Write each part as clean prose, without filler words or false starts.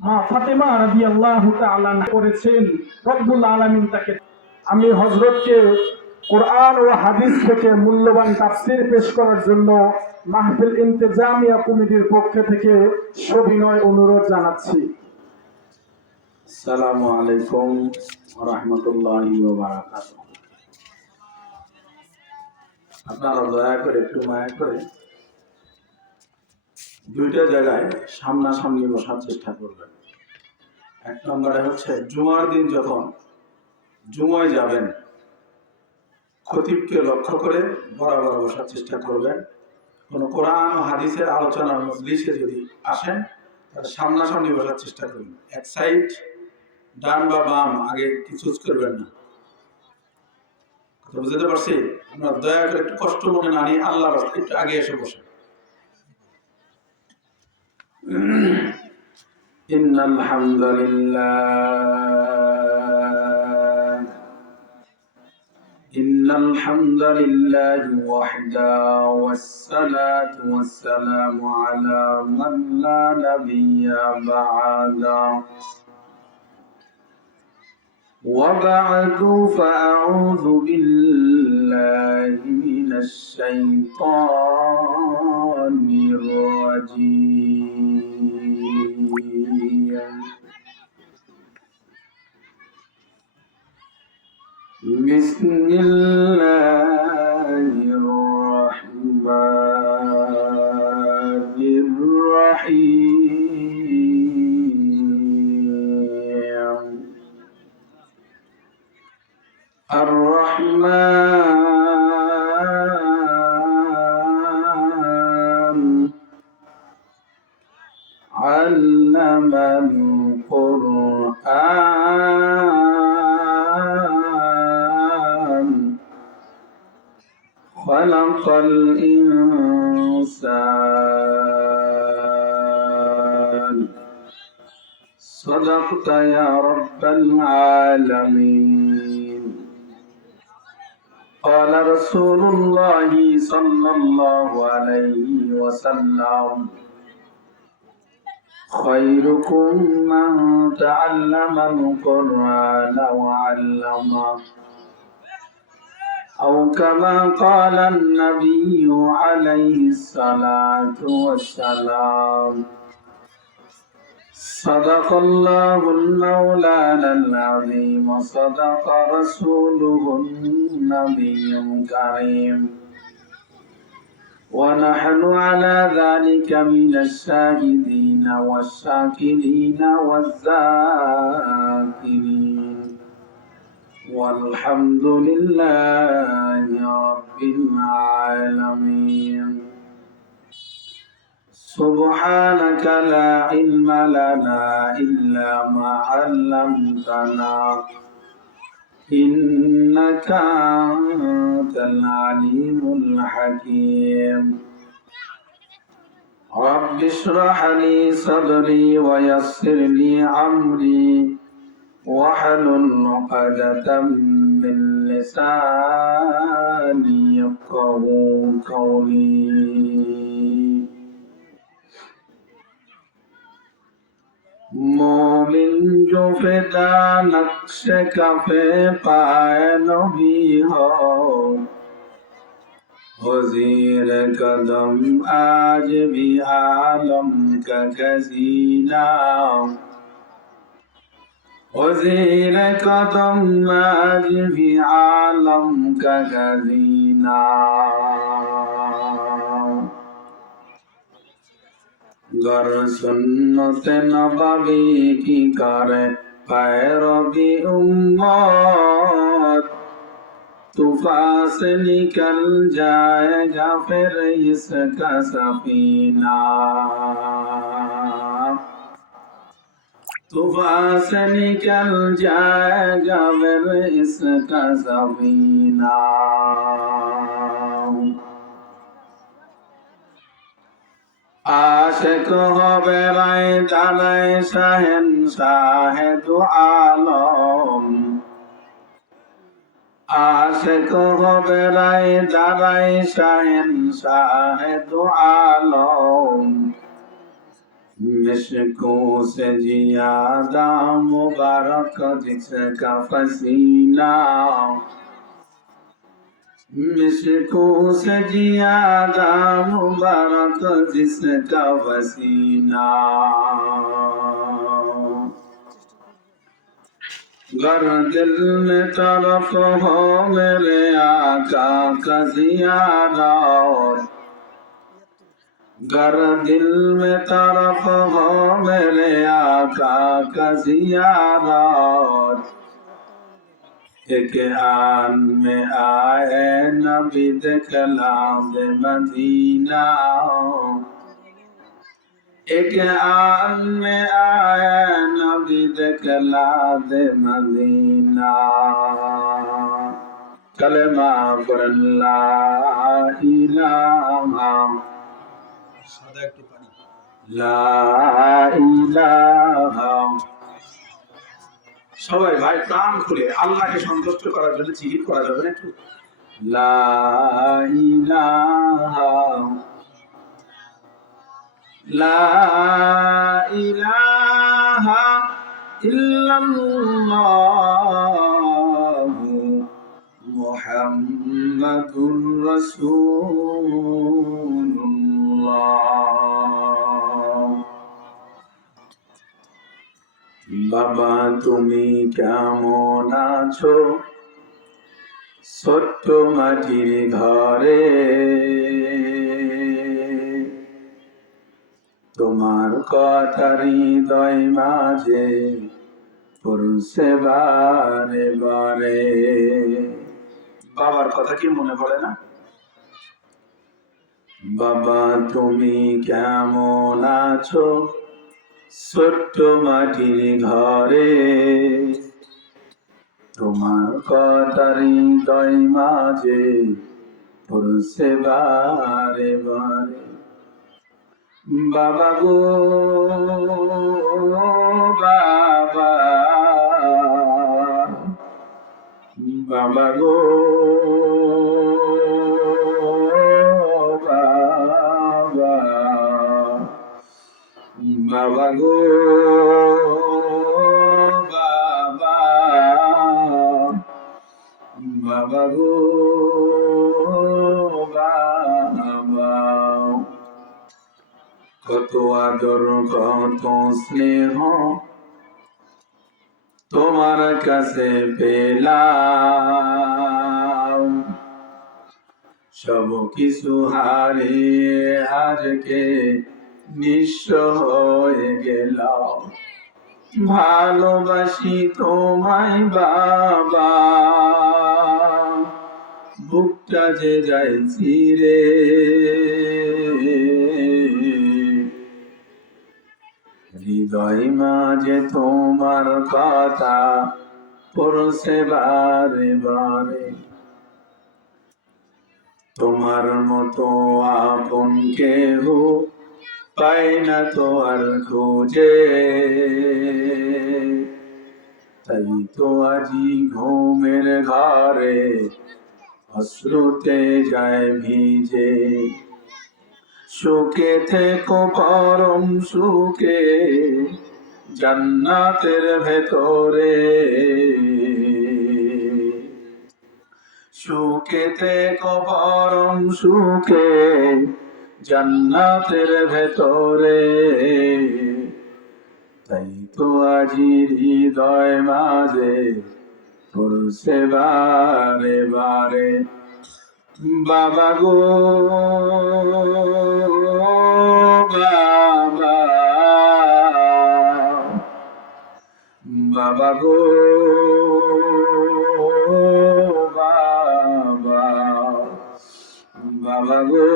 মা ফাতেমা রাদিয়াল্লাহু তাআলা করেছেন, রব্বুল আলামিন তাকে। আমি হযরতকে কোরআন ও হাদিস থেকে মূল্যবান তাফসীর পেশ করার জন্য মাহফিল ইন্তেজামিয়া কমিটির পক্ষ থেকে সবিনয় অনুরোধ জানাচ্ছি। আসসালামু আলাইকুম ওয়া রাহমাতুল্লাহি ওয়া বারাকাতুহু। আপনারা দয়া করে একটু মায়া করে দুইটা জায়গায় সামনাসামনি বসার চেষ্টা করবেন। এক নম্বরে হচ্ছে জুমার দিন যখন জুমায় যাবেন, খতিবকে লক্ষ্য করে বরাবর বসার চেষ্টা করবেন। কোন কোরআন ও হাদিসের আলোচনার মজলিসে যদি আসেন তাহলে সামনাসামনি বসার চেষ্টা করবেন। এক সাইড ডান বা বাম আগে কি চুজ করবেন না। কথা বুঝতে পারছি? আমরা দয়া করে একটু কষ্ট মনে না নিয়ে আল্লাহর রাস্তায় একটু আগে এসে বসেন। ইন্নাল হামদুলিল্লাহ ইন্নাল হামদুলিল্লাহি ওয়াহদাহু ওয়াসসালাতু ওয়াসসালামু আলা মান লা নাবিয়্যা বা'দাহু وبعد فأعوذ بالله من الشيطان الرجيم بسم الله الرحمن الرحيم الرحمن علم القرآن خلق الإنسان صدقت يا رب العالمين. قال رسول الله صلى الله عليه وسلم خيركم من تعلم القرآن وعلمه أو كما قال النبي عليه الصلاة والسلام. صدق الله المولانا العظيم وصدق رسوله النبي الكريم ونحن على ذلك من الشاهدين والشاكرين والذاكرين والحمد لله رب العالمين. سبحانك لا علم لنا إلا ما علمتنا إنك أنت العليم الحكيم. رب اشرح لي صدري ويسر لي أمري واحلل عقدة من لساني يفقهوا قولي. मोमिन जो फिदा नक्श कफे पाए नबी हो, वज़ीर कदम आज भी आलम का खजीना, वज़ीर कदम आज भी आलम का खजीना. गर सुन्नत नबवी की करे पैरवी उम्मत, तूफान से निकल जाएगा फिर इसका सफीना. तूफान से निकल जाएगा फिर इसका सफीना. आशिक হবে রায় জানায় শাহেনশাহ দু আলম, आशिक হবে রায় জানায় শাহেনশাহ দু আলম, मिशकों से जियादा मुबारक जिसका पसीना, मिशकों से जियादा मुबारक जिसका पसीना। गर दिल में तरफ हो मेरे आका का जियारत, गर दिल में तरफ हो मेरे आका का जियारत, एक आन में आए नबी दिखलाम दे मदीना, एक आन में आए नबी दिखला दे मदीना। कलमा पर ला इलाहा ला ইলাহা। সবাই ভাই প্রাণ খুলে আল্লাহকে সন্তুষ্ট করার জন্য জিকির করা যাবে না একটু? লা ইলাহা লা ইলাহা ইল্লাল্লাহু মুহাম্মাদুর রাসূলুল্লাহ। বাবা তুমি কেমন আছো ছোট্ট মাটির ঘরে, তোমার কথা হৃদয় মাঝে পড়ছে বারে বারে। বাবার কথা কি মনে পড়ে না? বাবা তুমি কেমন আছো ছোট্ট মাটির ঘরে, তোমার কথা হৃদয় মাঝে পড়ছে বারে বারে। বাবা গো বাবা, বাবা গো বাবা, বাবা গো বাবা, বাবা গো বাবা। কত আদর কত স্নেহ তোমার কাছে পেলাম, সব কিছু হারিয়ে আজকে নিঃস্ব হয়ে গেলাম। ভালোবাসি তোমায় বাবা, বুকটা যে যায় চিরে, হৃদয় মাঝে তোমার কথা পড়ছে বারে বারে। তোমার মতো আপন কেহ পাই না তো আর খোঁজে, তাই তো আজি ঘুমের ঘরে অশ্রুতে যায় ভিজে। সুখে থেকো পরম সুখে জান্নাতের ভেতরে, সুখে থেকো পরম সুখে জান্নাতের ভেতরে। তাই তো আজি হৃদয় মাঝে পড়ছে বারে বারে। বাবা গো বাবা, বাবা গো বাবা, বাবা গো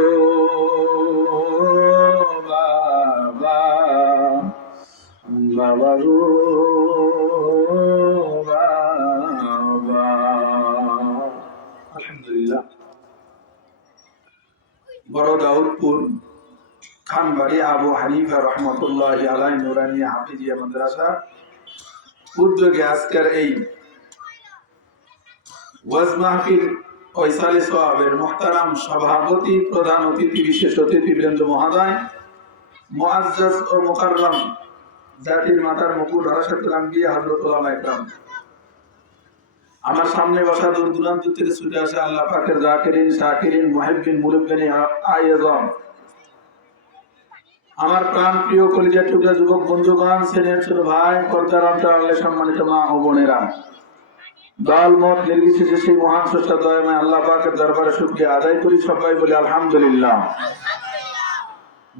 বাবা, বাবা গো বাবা। আলহামদুলিল্লাহ। বড় দাউদপুর খানবাড়ি আবু হানিফা রহমতুল্লাহি আলাইহি নুরানি হাফিজিয়া মাদ্রাসা উদ্যোগে আজকের এই ওয়াজ মাহফিল ফয়সালে সওয়াবের মুহতারাম সভাপতি, প্রধান অতিথি, বিশেষ অতিথিবৃন্দ মহোদয়, মুআজ্জাজ ও মুকাররম জাতির মাতার মুকুট ওয়ারাসাতুল আম্বিয়া হযরত উলামা ইকরাম, আমার সামনে বসা দূর দূরান্ত থেকে ছুটে আসা আল্লাহ পাকের জাকিরিন শাকিরিন মুহিব্বিন মুরিব্বিন আইয়াজাম, আমার প্রাণ প্রিয় কলিজার টুকরা যুবক বন্ধুগণ, সিনিয়র ছোট ভাই, পর্দার অন্তরালে সম্মানিত মা ও বোনেরা, দল মত নির্বিশেষে সেই মহান স্রষ্টা দয়াময় আল্লাহ পাকের দরবারে শুকরিয়া আদায় করি। সবাই বলি আলহামদুলিল্লাহ।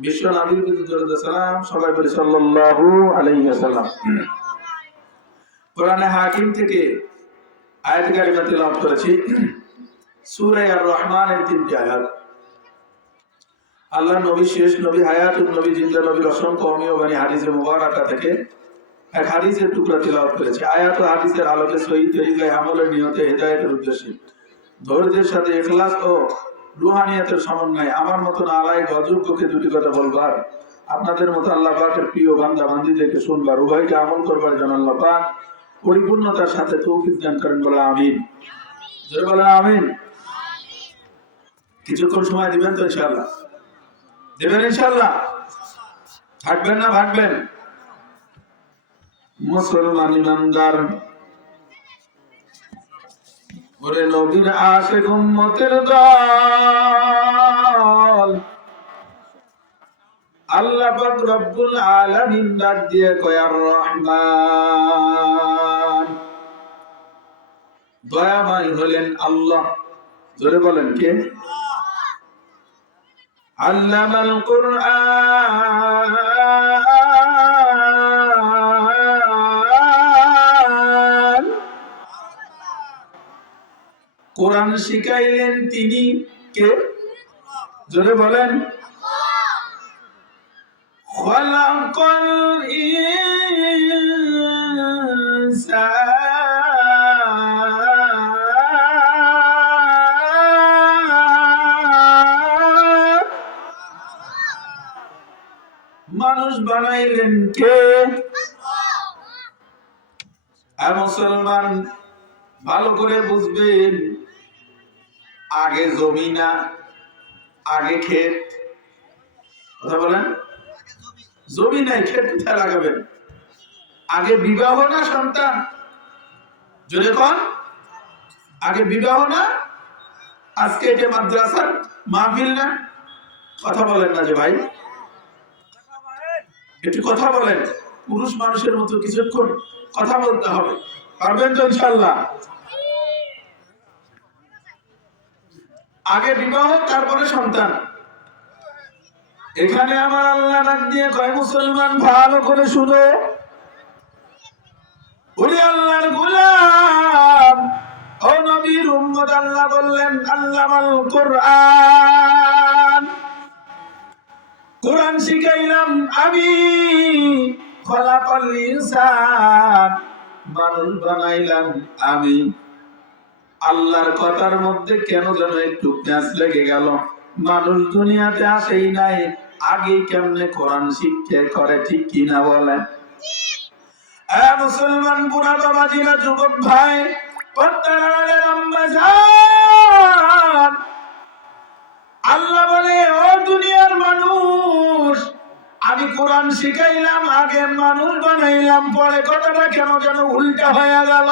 বিশ্ব নবীর প্রতি দরুদ ও সালাম, সবাই বলি সাল্লাল্লাহু আলাইহি ওয়াসাল্লাম। কোরআনে হাকিম থেকে আয়াত কারিমা তেলাওয়াত করেছি, সূরা আর-রহমানের 3টি আয়াত। আল্লাহ নবী শেষ নবী, হায়াতুন নবী, জিন্দা নবীর অসংখ্য অমীয় বাণী হাদিসে মুবারাকা থেকে এক হাদিসের টুকরা তেলাওয়াত করেছি। আয়াত ও হাদিসের আলোকে সহিহ তরিকায় আমলের নিয়তে হিদায়াতের উদ্দেশ্যে ধৈর্যের সাথে ইখলাস ও রুহানিয়াতের সমন্বয়ে আমার মতন আলাই অযোগ্যকে দুটি কথা বলবার, আপনাদের মতো আল্লাহ পাকের প্রিয় বান্দা বান্দীদেরকে শুনবার, উভয়কে আমল করবার জন্য আল্লাহ পাক পরিপূর্ণতার সাথে তৌফিক দান করেন, বলে আমিন। জোরে বলেন আমিন। কিছুক্ষণ সময় দিবেন তো ইনশাআল্লাহ? দেবেন ইনশাআল্লাহ? থাকবেন না ভাগবেন? মুসলমান ইমানদার, ওরে নবীর আশিক উম্মতের দল, আল্লাহ পাক রব্বুল আলামিন ডাক দিয়ে কয় আর রহমান, দয়াময় হলেন আল্লাহ। জোরে বলেন কে? আল্লামাল কুরআন, কোরআন শিখাইলেন তিনি কে? জোরে বলেন। খালাকাল ইনসান, মানুষ বানাইলেন কে? আর মুসলমান ভালো করে বুঝবেন, আগে জমি না আগে ক্ষেত? কথা বলেন। জমি নাই, ক্ষেত কোথায় লাগাবেন? আগে বিবাহ না সন্তান? যদি কোন আগে বিবাহ না? আজকে এটা মাদ্রাসার মাহফিল না? কথা বলেন না যে ভাই, একটু কথা বলেন। পুরুষ মানুষের মতো কিছুক্ষণ কথা বলতে হবে, পারবেন তো ইনশাআল্লাহ? আগে বিবাহ, তারপরে সন্তান। এখানে আমার আল্লাহ ডাক দিয়ে কয়, মুসলমান ভালো করে শুনো, ওরে আল্লাহর গোলাম, ও নবীর উম্মত, আল্লাহ বললেন আল্লামাল কুরআন, কোরআন শিখাইলাম আমি। খলাকাল ইনসান, মানুষ বানাইলাম আমি। আল্লাহর কথার মধ্যে কেন যেন একটু প্যাঁচ লেগে গেল। মানুষ দুনিয়াতে আসেই নাই, আগে কেমনে কোরআন শিক্ষা করে, ঠিক কিনা বলেন? মুসলমান বুড়া বাবাজিরা, যুবক ভাই, আল্লাহ বলে, ও দুনিয়ার মানুষ, আমি কোরআন শিখাইলাম আগে, মানুষ বানাইলাম পরে। কথাটা কেন যেন উল্টা হয়ে গেল।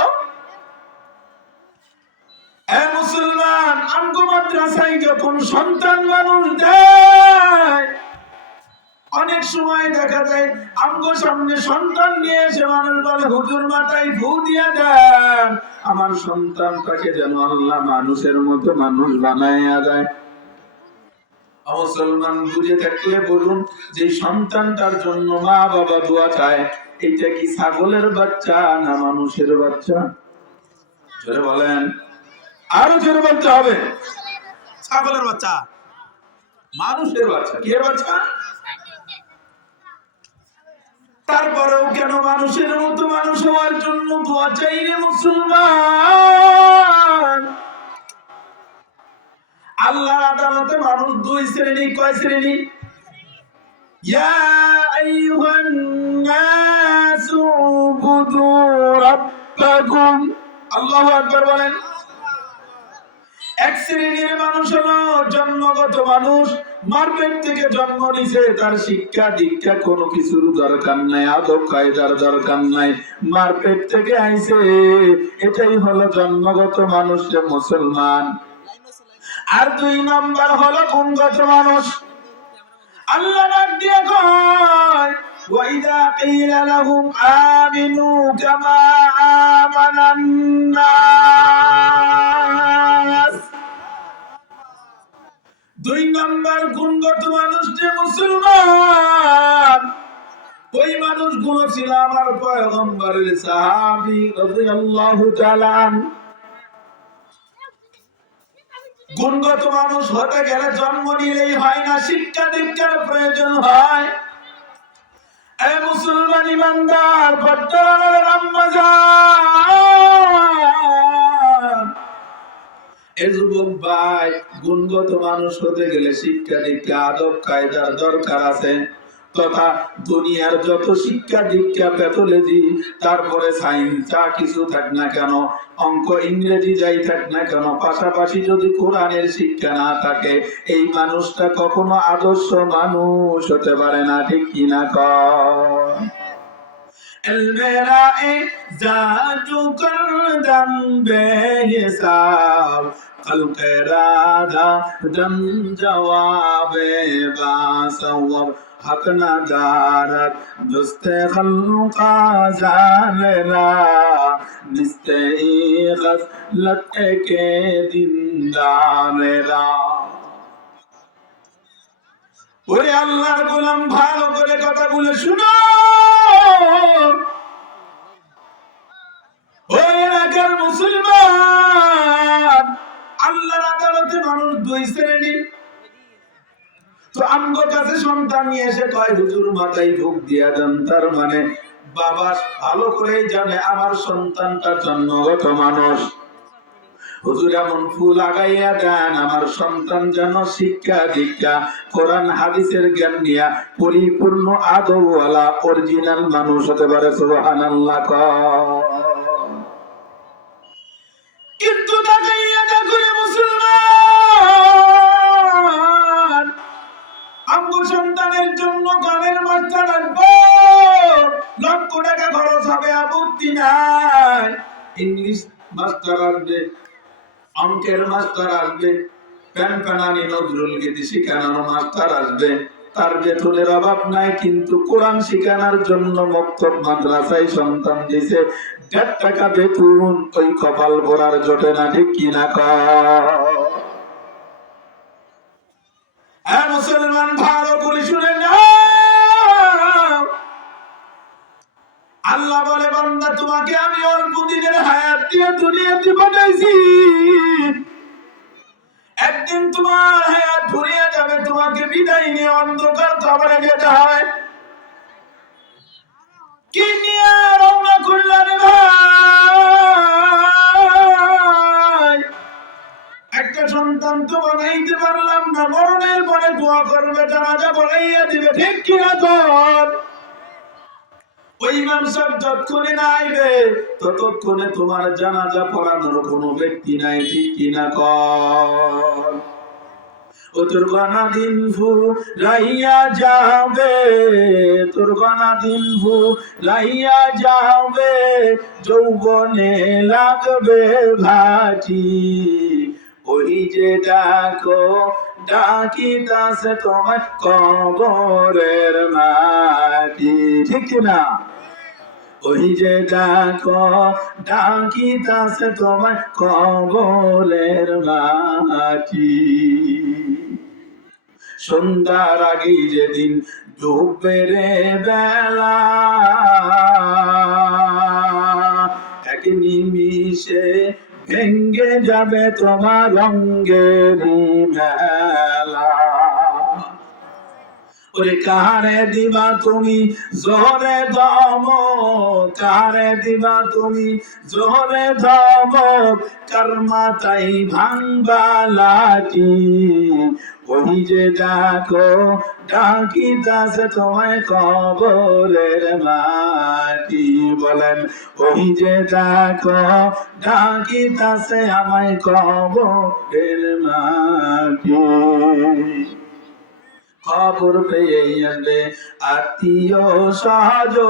মুসলমান, আমগো মাদ্রাসায় যখন সন্তান মানুষ দেয়, অনেক সময় দেখা যায় আমগো সামনে সন্তান নিয়ে এসে মানুষ বলে, হুজুর মাথায় ফু দিয়ে দেন, আমার সন্তানটাকে যেন আল্লাহ মানুষের মতো মানুষ বানাইয়া দেয়। মুসলমান, বুঝে থাকলে বলুন, যে সন্তানটার জন্য মা বাবা দোয়া চায়, এটা কি ছাগলের বাচ্চা না মানুষের বাচ্চা? জোরে বলেন, আরো জোরে বলতে হবে। ছাগলের বাচ্চা, মানুষের বাচ্চা। কি এর বাচ্চা? তারপরেও কেন মানুষের মতো মানুষ হওয়ার জন্য দোয়া চাই রে মুসলমান? আল্লাহর আদালতে মানুষ দুই শ্রেণী। কয় শ্রেণী? ইয়া আইয়ুহান নাসু উবুদু রাব্বাকুম। আল্লাহু আকবার বলেন। এক শ্রেণীর মানুষ হলো জন্মগত মানুষ, মারপেট থেকে জন্ম নিছে, তার শিক্ষা দীক্ষা কোনো কিছুর দরকার নাই, আদব কায়দার দরকার নাই, মারপেট থেকে আইছে, এটাই হলো জন্মগত মানুষ, মুসলমান। আর দুই নাম্বার হলো গুণগত মানুষ। আল্লাহ ডাক দিয়ে কয় ওয়াইদা কিলা লাহুম আমিনু কামা আমানান নাস। দুই নাম্বার গুণগত মানুষ যে মুসলমান, ওই মানুষগুলো ছিল আমার পয়গম্বরের সাহাবী রাদিয়াল্লাহু তাআলা। গুণগত মানুষ হতে গেলে জন্ম নিলেই হয় না, শিক্ষা দীক্ষার প্রয়োজন হয়। এ মুসলমান ইমানদার বর্তমানের রমজান, এ যুবক ভাই, গুণগত মানুষ হতে গেলে শিক্ষা দীক্ষা আদব কায়দার দরকার আছে। তথা দুনিয়ার যত শিক্ষা দীক্ষা প্যাথোলজি, তারপরে সায়েন্স, যা কিছু থাক না কেন, অঙ্ক ইংরেজি যাই থাক না কেন, পাশাপাশি যদি কোরআনের শিক্ষা না থাকে, এই মানুষটা কখনো আদর্শ মানুষ হতে পারে না। ঠিক কিনা কয়? المراء ذات كردم بحساب خلق رادا دم جواب باسور حق ندارد دوست خلقا زالرا نسته غفلت کے دیندارا। ওরে আল্লাহর গোলাম, ভালো করে কথাগুলো শুনো। ওই এলাকার মুসলমান, আল্লাহর আদালতে মানুষ দুই শ্রেণীর। তো আমগো কাছে সন্তান নিয়ে এসে কয় হুজুর মাথায় ঢুক দিয়া দেন, তার মানে বাবা ভালো করেই জানে আমার সন্তানটা জন্মগত মানুষ। হুজুর এমন ফুল লাগাইয়া দেন আমার সন্তান যেন শিক্ষা দীক্ষা কোরআন হাদিসের জ্ঞান নিয়ে পরিপূর্ণ আদবওয়ালা অরিজিনাল মানুষ হতে পারে। সুবহানাল্লাহ। কিন্তু তাকাইয়া দেখুন মুসলমান, আমগো সন্তানের জন্য গানের মাস্টার আসবো, লক্ষ টাকা খরচ হবে, আপত্তি নাই। ইংলিশ মাস্টার আসবে, অঙ্কের মাস্টার আসবে, প্যানপ্যানানি নজরুল গীতি শিখানোর মাস্টার আসবে, তার বেতনের অভাব নাই। কিন্তু কোরআন শিখানোর জন্য মক্তব মাদ্রাসায় সন্তান দিছে, 1.5 টাকা বেতন, ওই কপাল ভরার জোটে না। ঠিক কিনা কয়? মুসলমান ভালো করে শুনে নাও। আল্লাহ বলে বান্দা, তোমাকে আমি অল্প দিনের হায়াত দিয়ে দুনিয়াতে পাঠাইছি, একদিন তোমার হায়াত ফুরিয়ে যাবে, তোমাকে বিদায় নিয়ে অন্ধকার কবরে যেতে হয়। কি নিয়ে রওনা করলেন ভাই? একটা সন্তান তো বানাইতে পারলাম না, মরণের পরে দোয়া করবে, জানাজা পড়াইয়া দিবে। ঠিক কিনা কর? ওই মানুষ যতক্ষণে না আইবে ততক্ষণে তোমার জানাজা পড়ানোর কোনো ব্যক্তি নাই। ঠিক কিনা কর? ও তোর গানা দিন ফুরাইয়া যাবে, তোর গানা দিন ফুরাইয়া যাবে, যৌবনে লাগবে ভাটি, ওই যে ডাকো ডাকিতাছে তোমার কবরের মাটি। ঠিক না? ওই যে ডাকো ডাকিতাছে তোমার কবরের মাটি। সন্ধ্যার আগেই যেদিন ডুববে রে বেলা, এক নিমিষে ভেঙ্গে যাবে তোমার রঙ্গের মেলা। ওরে কারে দিবা তুমি জোরে ধমক, কারে দিবা তুমি জোরে ধমক, কার মাথায় ভাঙবা লাঠি, ওই যে ডাকো ডাকিতাছে তোমায় কবরের মাটি। বলেন ওই যে দেখো ডাকিতাছে আমায় কবরের মাটি খবর পেয়ে আসবে আত্মীয় স্বজন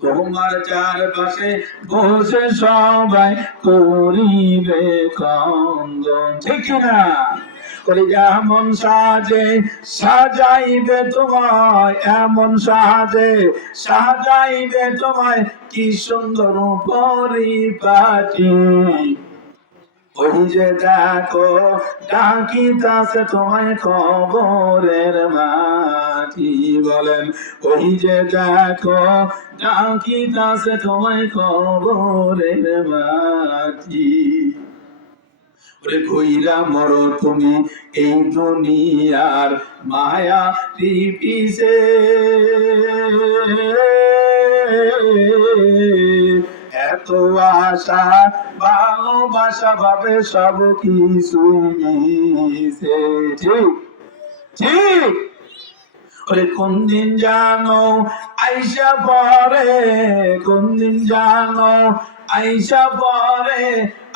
তোমার চারপাশে বসে সবাই করিবে কন্দন ঠিক না করি এমন সাজে সাজাইবে তোমায় এমন সাজাইবে তোমায় কি সুন্দর পরিপাটি ওই যে দেখো ডাকিতাছে তোমায় কবরের মাটি বলেন ওই যে দেখো ডাকিতাছে তোমায় কবরের মাটি ওরে কইরা মরো তুমি এই দুনিয়ার মায়া পিছে এত আশা ভালোবাসা ভাবে সব কিছু মিশে ঠিক ঠিক ওরে কোন দিন জানো আইসা পরে কোন দিন জানো আইসা পরে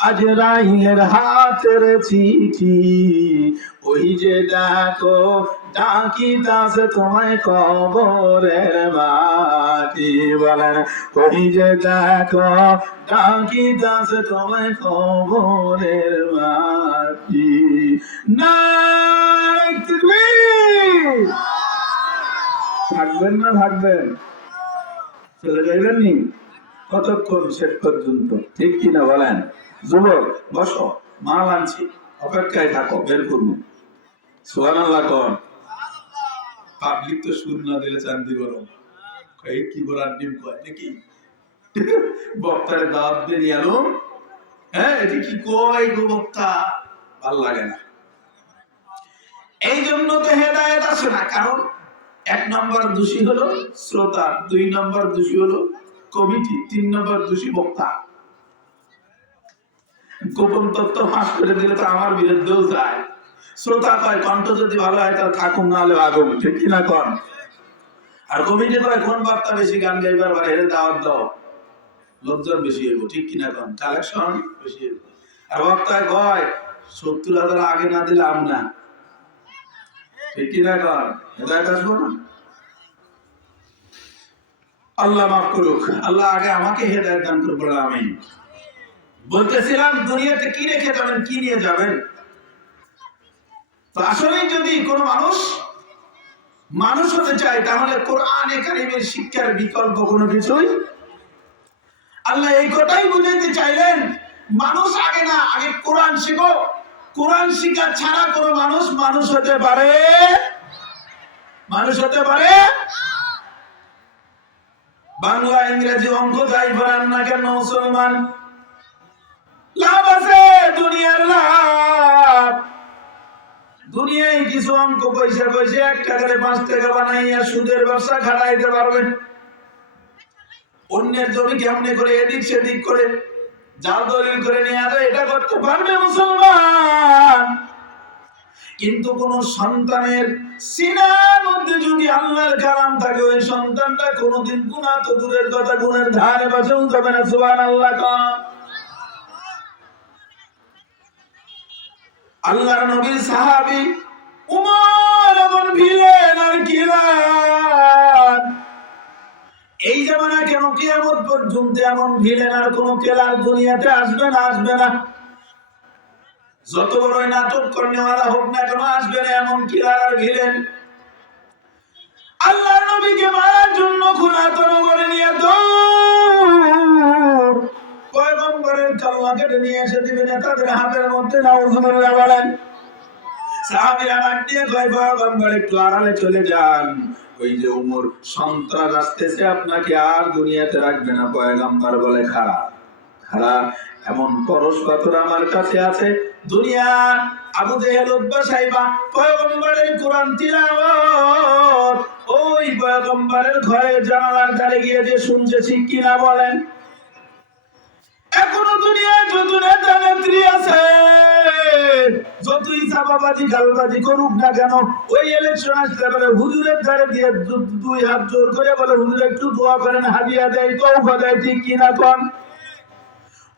আজরাইলের হাতের চিঠি ওই যে দেখো ডাকিতাছে তোমায় কবরের মাটি বলেন ওই যে দেখো ডাকিতাছে তোমায় কবরের মাটি নাই তাকবীর থাকবেন না থাকবেন চলে যাইবেন নি কতক্ষণ শেষ পর্যন্ত ঠিক কিনা বলেন যুবক বসো মাল আনছি অপেক্ষায় থাকো বের করবো সুবহানাল্লাহ কোন পাবলিক তো সুর না দিলে চান্দি গরম এই কি বলার ডিম কয় নাকি বক্তার দাওয়াত দিয়ে নিয়ে আলো হ্যাঁ এটি কি কয় গো বক্তা ভাল লাগে না এই জন্য তো হেদায়েত আসে না কারণ এক নম্বর দোষী হলো শ্রোতা দুই নম্বর দোষী হলো কমিটি তিন নম্বর দোষী বক্তা গোপন তত্ত্ব ফাঁস করে দিলে তো আমার বিরুদ্ধেও যায় শ্রোতা কয় কণ্ঠ যদি ভালো হয় তাহলে থাকুন না হলে আগুন ঠিক কিনা কন আর কমিটি কয় কোন বক্তা বেশি গান গাইবার পারে এর দাওয়াত দাও লোকজন বেশি হইব ঠিক কিনা কন কালেকশন বেশি হইব আর বক্তায় কয় ৭০,০০০ আগে না দিলে আম না ঠিক কিনা কন হেদায়েত আসবো না আল্লাহ মাফ করুক আল্লাহ আগে আমাকে হেদায়েত দান করুক আমিন বলতেছিলাম দুনিয়াতে কি রেখে যাবেন কি নিয়ে যাবেন তো আসলে যদি কোনো মানুষ হতে চায় তাহলে কোরআনে কারীমের শিক্ষার বিকল্প কোনো কিছুই আল্লাহ এই কথাই বুঝাইতে চাইলেন মানুষ আগে না আগে কোরআন শিখো কোরআন শিক্ষা ছাড়া কোনো মানুষ হতে পারে বাংলা ইংরেজি অঙ্ক যাই পারেন না কেন মুসলমান লাভ আছে দুনিয়ার লাভ দুনিয়ায় কিছু অঙ্ক পয়সা 1 টাকারে 5 টাকা বানাইয়া সুদের ব্যবসা খাটাইতে পারবেন অন্যের জমি কেমনে করে এদিক সেদিক করে জাল দলিল করে নিয়ে আসে এটা করতে পারবে মুসলমান কিন্তু কোন সন্তানের সিনার মধ্যে যদি আল্লাহর কালাম থাকে ওই সন্তানটা কোনোদিন গুনাহ তো দূরের কথা গুনাহের ধারে বাঁচেও যাবে না সুবহানাল্লাহ আল্লাহর নবীর সাহাবী উমর এমন ভিলেন আর কিলান এই জামানা কেন কিয়ামত পর্যন্ত এমন ভিলেন আর কোন কেলার দুনিয়াতে আসবে না যত বড়ই নাটক করনেওয়ালা হোক না কেন আসবে না এমন কিলার আর ভিলেন আল্লাহর নবীকে মারার জন্য খুনাতন করে নিয়ে দৌড় পয়গম্বরের কাল্লা কেটে নিয়ে এসে দিবেন তাদের হাতের মধ্যে নাউজুবিল্লাহ বলেন সাহাবীরা ডাক দিয়ে কয় পয়গম্বর একটু আড়ালে চলে যান ওই যে উমর সন্ত্রাস আসতেছে আপনাকে আর দুনিয়াতে রাখবে না পয়গম্বর বলে খারাপ এমন পরশ পাথর আমার কাছে আছে দুনিয়া আবু জেহেল উতবা সাইবা পয়গম্বরের কোরআন তিলাওয়াত ওই পয়গম্বরের ঘরে জানালার ধারে গিয়ে যে শুনছে ঠিক কিনা বলেন এখনো দুনিয়ায় যত নেতা নেত্রী আছে যতই চাপাবাজি গালবাজি করুক না কেন, ওই ইলেকশন আসলে বলে হুজুরের ধারে দিয়ে দুই হাত জোর করে বলে হুজুর একটু দোয়া করেন, হাদিয়া দেয়, তওবা দেয়, ঠিক কিনা কোন?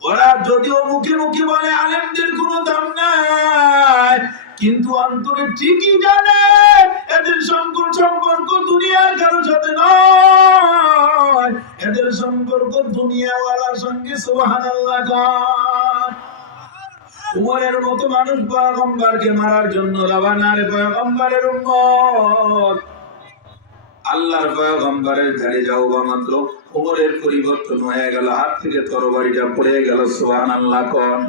ওরা যদিও মুখে মুখে বলে আলেমদের কোনো দাম নাই, কিন্তু অন্তরে ঠিকই জানে এদের সম্পর্ক দুনিয়ার কারোর সাথে নয়, এদের সম্পর্ক দুনিয়াওয়ালার সঙ্গে। সুবহানাল্লাহ। উমরের মতো মানুষ পয়গম্বরকে মারার জন্য রওনা, রে পয়গম্বরের উম্মত। আল্লাহর পয়গম্বরের ধারে যাওয়া মাত্র উমরের পরিবর্তন হয়ে গেল, হাত থেকে তরবারিটা পড়ে গেল। সুবহানাল্লাহ কোন?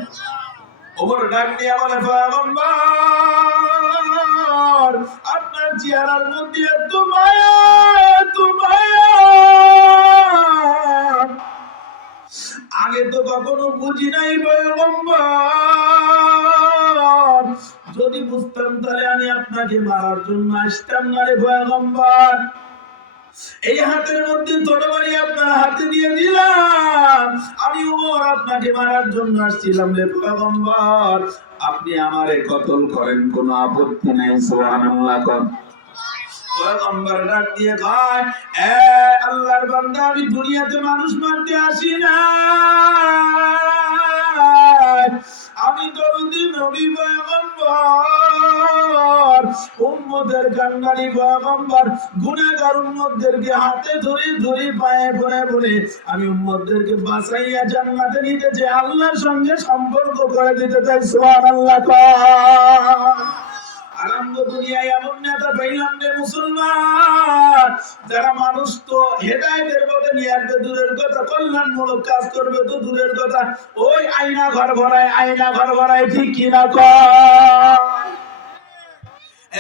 ওমর ডাক দিয়া বলে, পয়গম্বর আপনার চেহারার মধ্যে এত মায়া, এত মায়া, আগে তো কখনো বুঝি নাই পয়গম্বর। যদি বুঝতাম তাহলে আমি আপনাকে মারার জন্য আসতাম না রে পয়গম্বর। এই হাতের মধ্যে তরবারি আপনার হাতে দিয়ে দিলাম, আমি ওমর আপনাকে মারার জন্য আসছিলাম রে পয়গম্বর। আপনি আমারে কতল করেন, কোনো আপত্তি নাই। সুবহানাল্লাহ কোন? পয়গম্বর ডাক দিয়ে কয়, এ আল্লাহর বান্দা, আমি দুনিয়াতে মানুষ মারতে আসি না, আমি দরদি নবী পয়গম্বর, উম্মতের কান্ডারি পয়গম্বর। গুনাহগার উম্মতদেরকে হাতে ধরে ধরে পায়ে পড়ে পড়ে আমি উম্মতদেরকে বাঁচাইয়া জান্নাতে নিতে চাই, আল্লাহর সঙ্গে সম্পর্ক করে দিতে চাই। সুবহানাল্লাহ। আরম্ভ দুনিয়ায় এমন নেতা পাইলাম রে মুসলমান, যারা মানুষ তো হেদায়েতের পথে নিয়ে আসবে দূরের কথা, কল্যাণমূলক কাজ করবে তো দূরের কথা, ওই আয়না ঘর ভরায়, ঠিক কিনা কয়?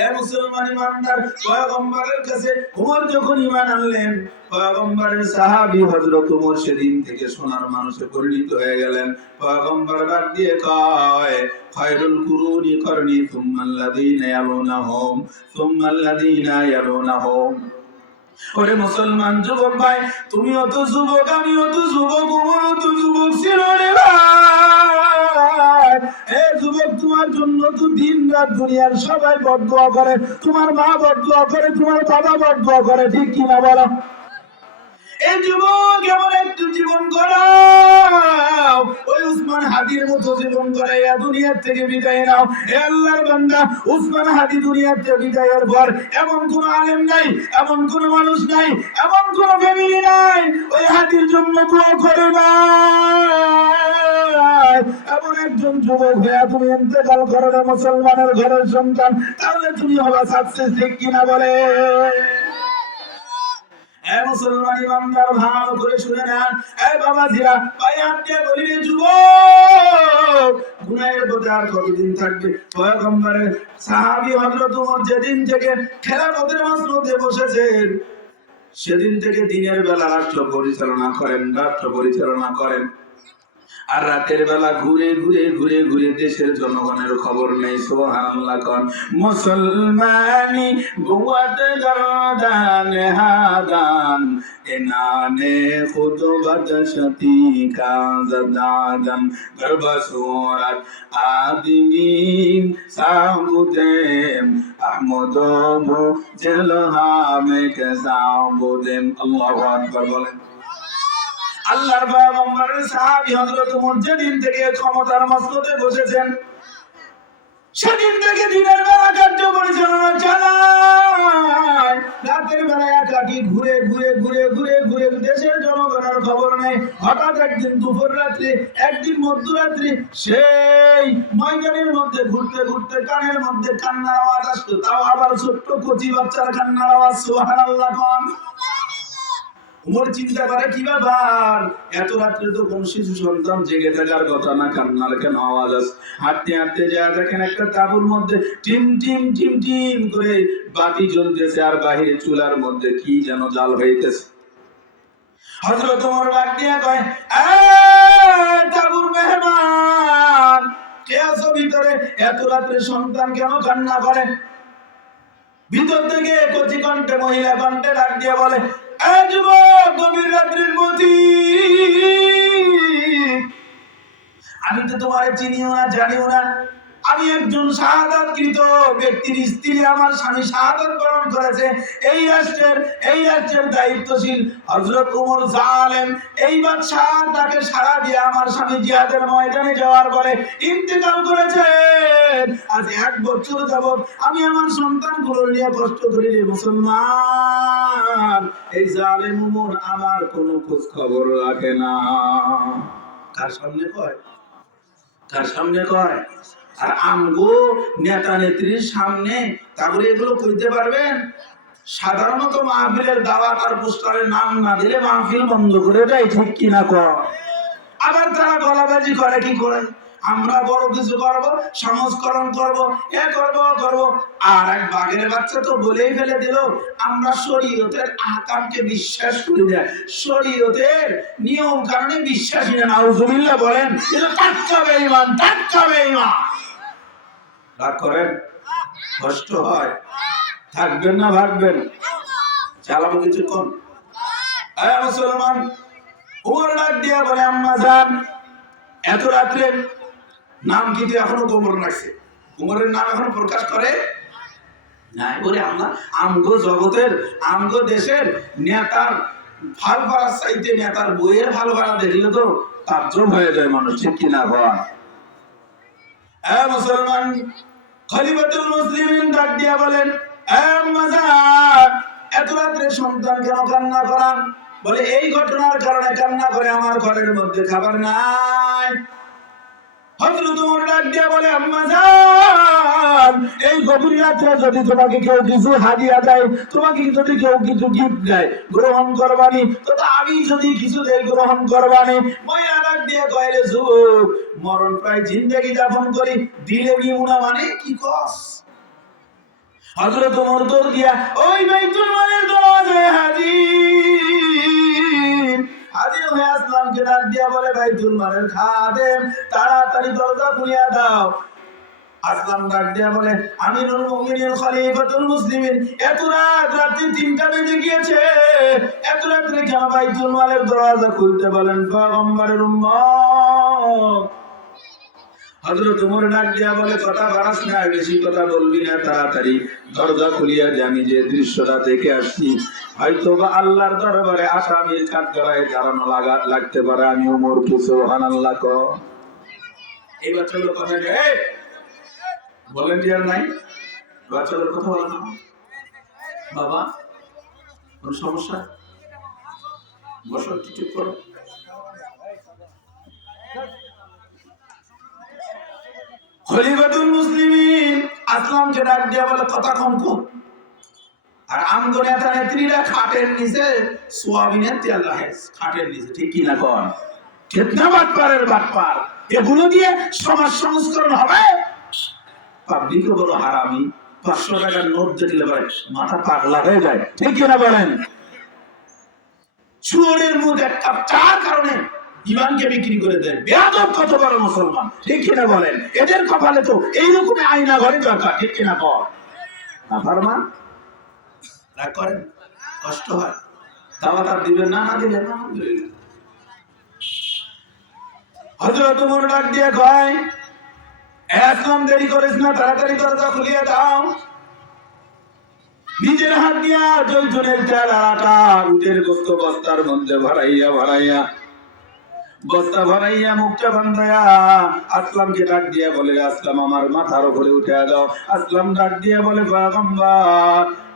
এ মুসলমান ইমানদার, পয়গম্বরের কাছে ওমর যখন ঈমান আনলেন, পয়গম্বরের সাহাবী হযরত ওমর সেদিন থেকে সোনার মানুষে পরিণত হয়ে গেলেন। পয়গম্বর ডাক দিয়ে কয়, খায়রুল কুরুনি করনি সুম্মাল্লাযীনা ইয়ালুনাহুম সুম্মাল্লাযীনা ইয়ালুনাহুম। ওরে মুসলমান যুবক ভাই, তুমিও তো যুবক, আমিও তো যুবক, ওমরও তো যুবক ছিল রে ভাই। এ যুবক, তোমার জন্য তো দিন রাত দুনিয়ার সবাই বদদুয়া করে, তোমার মা বদদুয়া করে, তোমার বাবা বদদুয়া করে, ঠিক কিনা বলো? এই যুবক এমন একটু জীবন করাও, ওই উসমান হাদির মতো জীবন করাইয়া দুনিয়ার থেকে বিদায় নাও। হে আল্লাহর বান্দা, উসমান হাদি দুনিয়ার থেকে বিদায়ের পর এমন কোন আলেম নাই, এমন কোন মানুষ নাই, এমন কোন ফ্যামিলি নাই ওই হাদির জন্য দোয়া করে না। এমন একজন যুবক হইয়া তুমি ইন্তেকাল করো না, মুসলমানের ঘরের সন্তান, তাহলে তুমি হবা সাকসেস, ঠিক কিনা বলে? মুসলমান ইমানদার, ভালো করে শুনে নেন। এই বাবাজিরা, ভাই আপনি বলি রে যুবক, গুনাহের পথে আর কতদিন থাকবে? পয়গম্বরের সাহাবী হযরত ওমর যেদিন থেকে খেলাফতের মসনদে বসেছেন, সেদিন থেকে দিনের বেলা রাষ্ট্র পরিচালনা করেন, আর রাতের বেলা ঘুরে ঘুরে দেশের জনগণের খবর নেই। সুবহানাল্লাহ কোন? মুসলমানি বুয়াত গরদান হাদান এনানে খুতবাত শতি কা জাদান গরবসুরাত আদমিন সাবুদেম আহমদু জলহামে কে সাবুদেম। আল্লাহু আকবার বলেন। আল্লাহর পয়গম্বরের সাহাবী হযরত ওমর যেদিন থেকে ক্ষমতার মসনদে বসেছেন, সেদিন থেকে দিনের বেলা কার্য পরিচালনা চালায়, রাতের বেলা একাকী ঘুরে দেশের জনগণের খবর নেই। হঠাৎ একদিন দুপুর রাত্রি, একদিন মধ্যরাত্রি, সেই ময়দানের মধ্যে ঘুরতে কানের মধ্যে কান্নার আওয়াজ আসতো, তাও আবার ছোট্ট কচি বাচ্চার কান্নার আওয়াজ। সুবহানাল্লাহ। ওমর চিন্তা করে, কি ব্যাপার, এত রাত্রে তো কোন শিশু সন্তান জেগে থাকার কথা না, কান্নার কেন আওয়াজ আসে? হাঁটতে যা দেখেন একটা তাঁবুর মধ্যে টিম টিম করে বাতি জ্বলতেছে, আর বাহিরে চুলার মধ্যে কি যেন জাল হইতেছে। হযরত ওমর ডাক দিয়ে কয়, তাঁবুর মেহমান, কে আছো ভিতরে? এত রাত্রে সন্তান কেন কান্না করে? ভিতর থেকে কচি কণ্ঠে, মহিলা কণ্ঠে ডাক দিয়ে বলে, গভীর রাত্রির মতি, আমি তো তোমার চিনিও না, জানিও না, আমি একজন শাহাদাতকৃত ব্যক্তির স্ত্রী, আমার স্বামী শাহাদাত বরণ করেছে, এই রাষ্ট্রের দায়িত্বশীল হযরত ওমর জালেম, এই বাদশাহ তাকে সাড়া দিয়ে আমার স্বামী জিহাদের ময়দানে যাওয়ার পরে ইন্তেকাল করেছে। আজ 1 বছর যাবত আমি আমার সন্তানগুলো নিয়ে কষ্ট করি রে মুসলমান। এই জালেম ওমর আমার কোনো খোঁজ খবর রাখে না। কার সামনে কয়? কার সামনে কয়? আর আমগো নেতা নেত্রীর সামনে তারপরে এগুলো কইতে পারবেন? সাধারণত মাহফিলের দাওয়াত আর পোস্টারে নাম না দিলে মাহফিল বন্ধ করে দেয়, ঠিক কিনা কয়? আবার তারা গলাবাজি করে, কি করে? আমরা বড় কিছু করব, সংস্করণ করব, এ করব ও করব। আর এক বাঘের বাচ্চা তো বলেই ফেলে দিল, আমরা শরীয়তের আহকামকে বিশ্বাস করি না, শরীয়তের নিয়ম কারণে বিশ্বাসী না। নাউজুবিল্লাহ বলেন, এটা টাটকা বেঈমান, টাটকা বেঈমান। রাগ করেন? কষ্ট হয়? থাকবেন না ভাগবেন? চালাবো কিছুক্ষণ। আয় মুসলমান, ওমর ডাক দিয়া বলে, আম্মা জান, এত রাত্রে নাম কিন্তু এখনো গোমর রাখছে, উমরের নাম এখনো প্রকাশ করে নাই। বলে আল্লাহ, আমগো জগতের, আমগো দেশের নেতার ভাল ভাড়ার চাইতে নেতার বইয়ের ভাল ভাড়া দেখলে তো তাজ্জব হয়ে যায় মানুষ, ঠিক কিনা বল? মুসলমান, খলিফাতুল মুসলিমিন ডাক দিয়া বলেন, আম্মা জান, এত রাত্রে সন্তান কেন কান্না করান? বলে, এই ঘটনার কারণে কান্না করে, আমার ঘরের মধ্যে খাবার নাই। হযরত ওমর ডাক দিয়া বলে, আম্মা জান, এই গভীর রাতে যদি তোমাকে কেউ কিছু হাদিয়া দেয়, তোমাকে যদি কেউ কিছু গিফট দেয়, গ্রহণ করবানি? তো আমি যদি কিছু দেই, গ্রহণ করবানি? মহিলা ডাক দিয়া কয়, রে যুবক, মরণ প্রায় জিন্দেগি যাপন করি, দিলে নিমুনা মানে কি কস? হযরত ওমর দৌড় দিয়া ওই বাইতুল মালের দরজায় হাজির হয়ে আসলামকে ডাক দিয়া বলে, বাইতুল মালের খাদেম, তাড়াতাড়ি দরজা খুলিয়া দাও। আসলাম ডাক দিয়া বলে, আমিরুল মুমিনিন খলিফাতুল মুসলিমিন, এত রাত, রাত্রি 3টা বেজে গিয়েছে, এত রাত্রে কেন বাইতুল মালের দরজা খুলতে বলেন পয়গম্বরের উম্মত? হযরত ওমর ডাক দিয়া বলে, কথা বাড়াস না, বেশি কথা বলবি না, তাড়াতাড়ি দরজা খুলিয়া যে আমি যে দৃশ্যটা দেখে আসছি, হয়তো বা আল্লাহর দরবারে আসামির কাঠগড়ায় দাঁড়ানো লাগতে পারে। আমি ওমর কি সুবহানাল্লাহ ক। এই বাচ্চাগুলো কথা নেই, ভলান্টিয়ার নাই, বাচ্চাদের কথা বলে না। বাবা, কোন সমস্যা? বসো, একটু চুপ করো। খলিফাতুল মুসলিমিন আসলামকে ডাক দিয়া বলে, কথা কম কম। আর আমগো নেতা নেত্রীরা খাটের নিচে সোয়াবিনের তেল রাখে, খাটের নিচে, ঠিক কিনা কন? কেতনা বাটপারের বাটপার, এগুলো দিয়ে সমাজ সংস্করণ হবে? পাবলিকও বড় হারামি, 500 টাকার নোট দেখলে পরে মাথা পাগলা হয়ে যায়, ঠিক কিনা বলেন? চুরের মুখ এক কাপ চার কারণে ইমানকে বিক্রি করে দেন, বেয়াদব কত বড় মুসলমান, ঠিক কিনা বলেন? এদের কপালে তো এইরকম আয়না ঘরে দরকার, ঠিক কিনা বল? না ফারমান রাগ করেন, কষ্ট হয়, দাওয়াত আর দিবেন না, না দিলেন আলহামদুলিল্লাহ। হযরত ওমর ডাক দিয়ে কয়, একদম দেরি করিস না, তাড়াতাড়ি দরজা খুলিয়ে দাও। নিজের হাত দিয়া জৈতুনের তেল আটা উটের গোস্ত বস্তার মধ্যে ভরাইয়া বস্তা ভরাইয়া মুখটা বান্ধাইয়া আসলামকে ডাক দিয়া বলে, আসলাম, আমার মাথার উপরে উঠে দাও। আসলাম ডাক দিয়া বলে,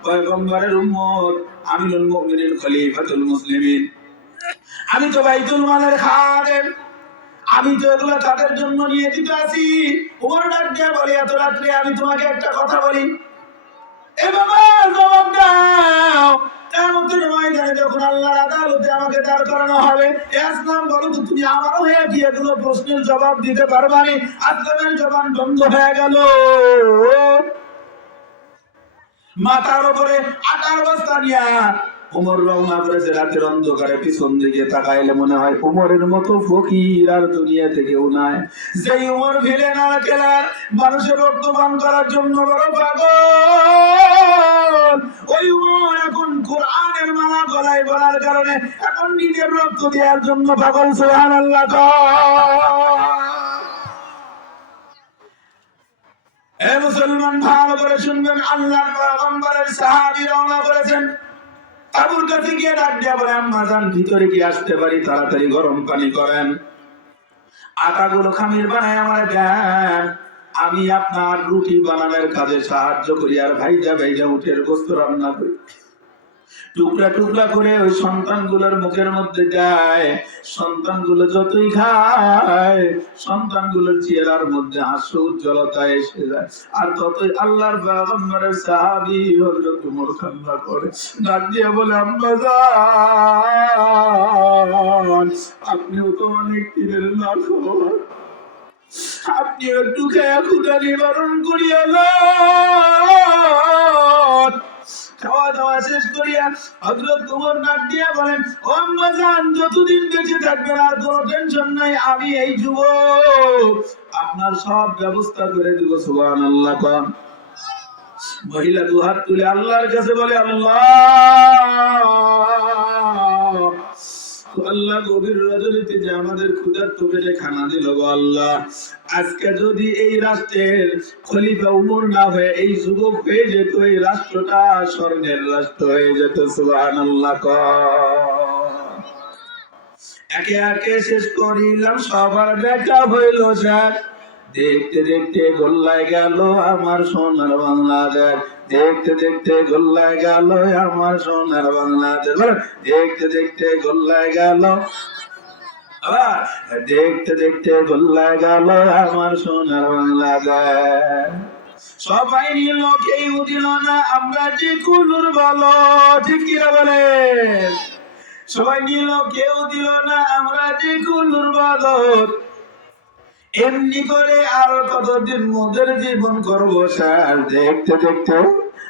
পয়গম্বরের উম্মত, আমিরুল মুমিনিন খলিফাতুল মুসলিমিন, আমি তো বাইতুল মালের খাদেম, আমি তো এগুলো তাদের জন্য নিয়ে দিতে আসি। ওমর ডাক দিয়া বলে, এত রাত্রে আমি তোমাকে একটা কথা বলি, এ বাবা জবাব দাও। কিয়ামতের ময়দানে যখন আল্লাহর আদালতে আমাকে দাঁড় করানো হবে, আসলাম, বলো তো তুমি আমারও হয়ে কি এগুলো প্রশ্নের জবাব দিতে পারবা? আসলামের জবান বন্ধ হয়ে গেল। মাথার উপরে আটার বস্তা নিয়া ওমর রওনা করেছে রাতের অন্ধকারে। পিছন দিকে তাকাইলে মনে হয় ওমরের মতো ফকির আর দুনিয়াতে কেউ নাই। যেই ওমর ভিলেন আর খেলার মানুষের রক্ত পান করার জন্য বড় পাগল, ওই ওমর এখন কোরআনের মালা গলায় বলার কারণে এখন নিজের রক্ত দেওয়ার জন্য পাগল। সুবহানাল্লাহ। এ মুসলমান ভালো করে শুনবেন, আল্লাহর পয়গম্বরের সাহাবী রওনা করেছেন। আবুর কাছে গিয়ে ডাক দিয়া বলে, আম্মা জান ভিতরে কি আসতে পারি? তাড়াতাড়ি গরম পানি করেন, আটাগুলো খামির বানায় আমার দেন, আমি আপনার রুটি বানানোর কাজে সাহায্য করি আর ভাইজা ভাইজা উঠের গোস্ত রান্না করি। টুকরা টুকরা করে ওই সন্তানগুলোর মুখের মধ্যে যায়। সন্তানগুলো যতই খায়, সন্তানগুলোর চেহারার মধ্যে হাস্য উজ্জ্বলতা এসে যায়। আর ততই আল্লাহর পয়গম্বরের সাহাবী হযরত ওমর কান্না করে, ডাক দিয়ে বলে, আম্মা জান আপনিও তো অনেক দিনের না খবর, আপনি একটু খেয়ে ক্ষুধা নিবারণ করিয়া লন। খাওয়া দাওয়া শেষ করিয়া হযরত ওমর ডাক দিয়া বলেন, ও আম্মা জান যতদিন বেঁচে থাকবেন আর কোনো টেনশন নাই, আমি এই যুবক আপনার সব ব্যবস্থা করে দিব। সুবহানাল্লাহ কোন। মহিলা দুহাত তুলে আল্লাহর কাছে বলে, আল্লাহ আল্লাহ গভীর রজনীতে যে আমাদের ক্ষুধার্ত পেটে খানা দিল গো আল্লাহ, আজকে যদি এই রাষ্ট্রের খলিফা উমর না হয়ে এই যুবক হয়ে যেত, এই রাষ্ট্রটা স্বর্ণের রাষ্ট্র হয়ে যেত। সুবহানাল্লাহ কোন। একে একে শেষ করিলাম, সবার দেখা হইল স্যার। দেখতে দেখতে গোল্লায় গেল আমার সোনার বাংলাদেশ, দেখতে দেখতে গোল্লায় গেল আমার সোনার বাংলাদেশ, দেখতে দেখতে গোল্লায় গেল, দেখতে দেখতে গোল্লায় গেল আমার সোনার বাংলাদেশ। সবাই নিল কেউ দিল না, আমরা যে কুলুর বলো, ঠিক কিনা বলে? সবাই নিল কেউ দিল না, আমরা যে কুলুর বদর। এমনি করে আর কতদিন মোদের জীবন করবো স্যার। দেখতে দেখতে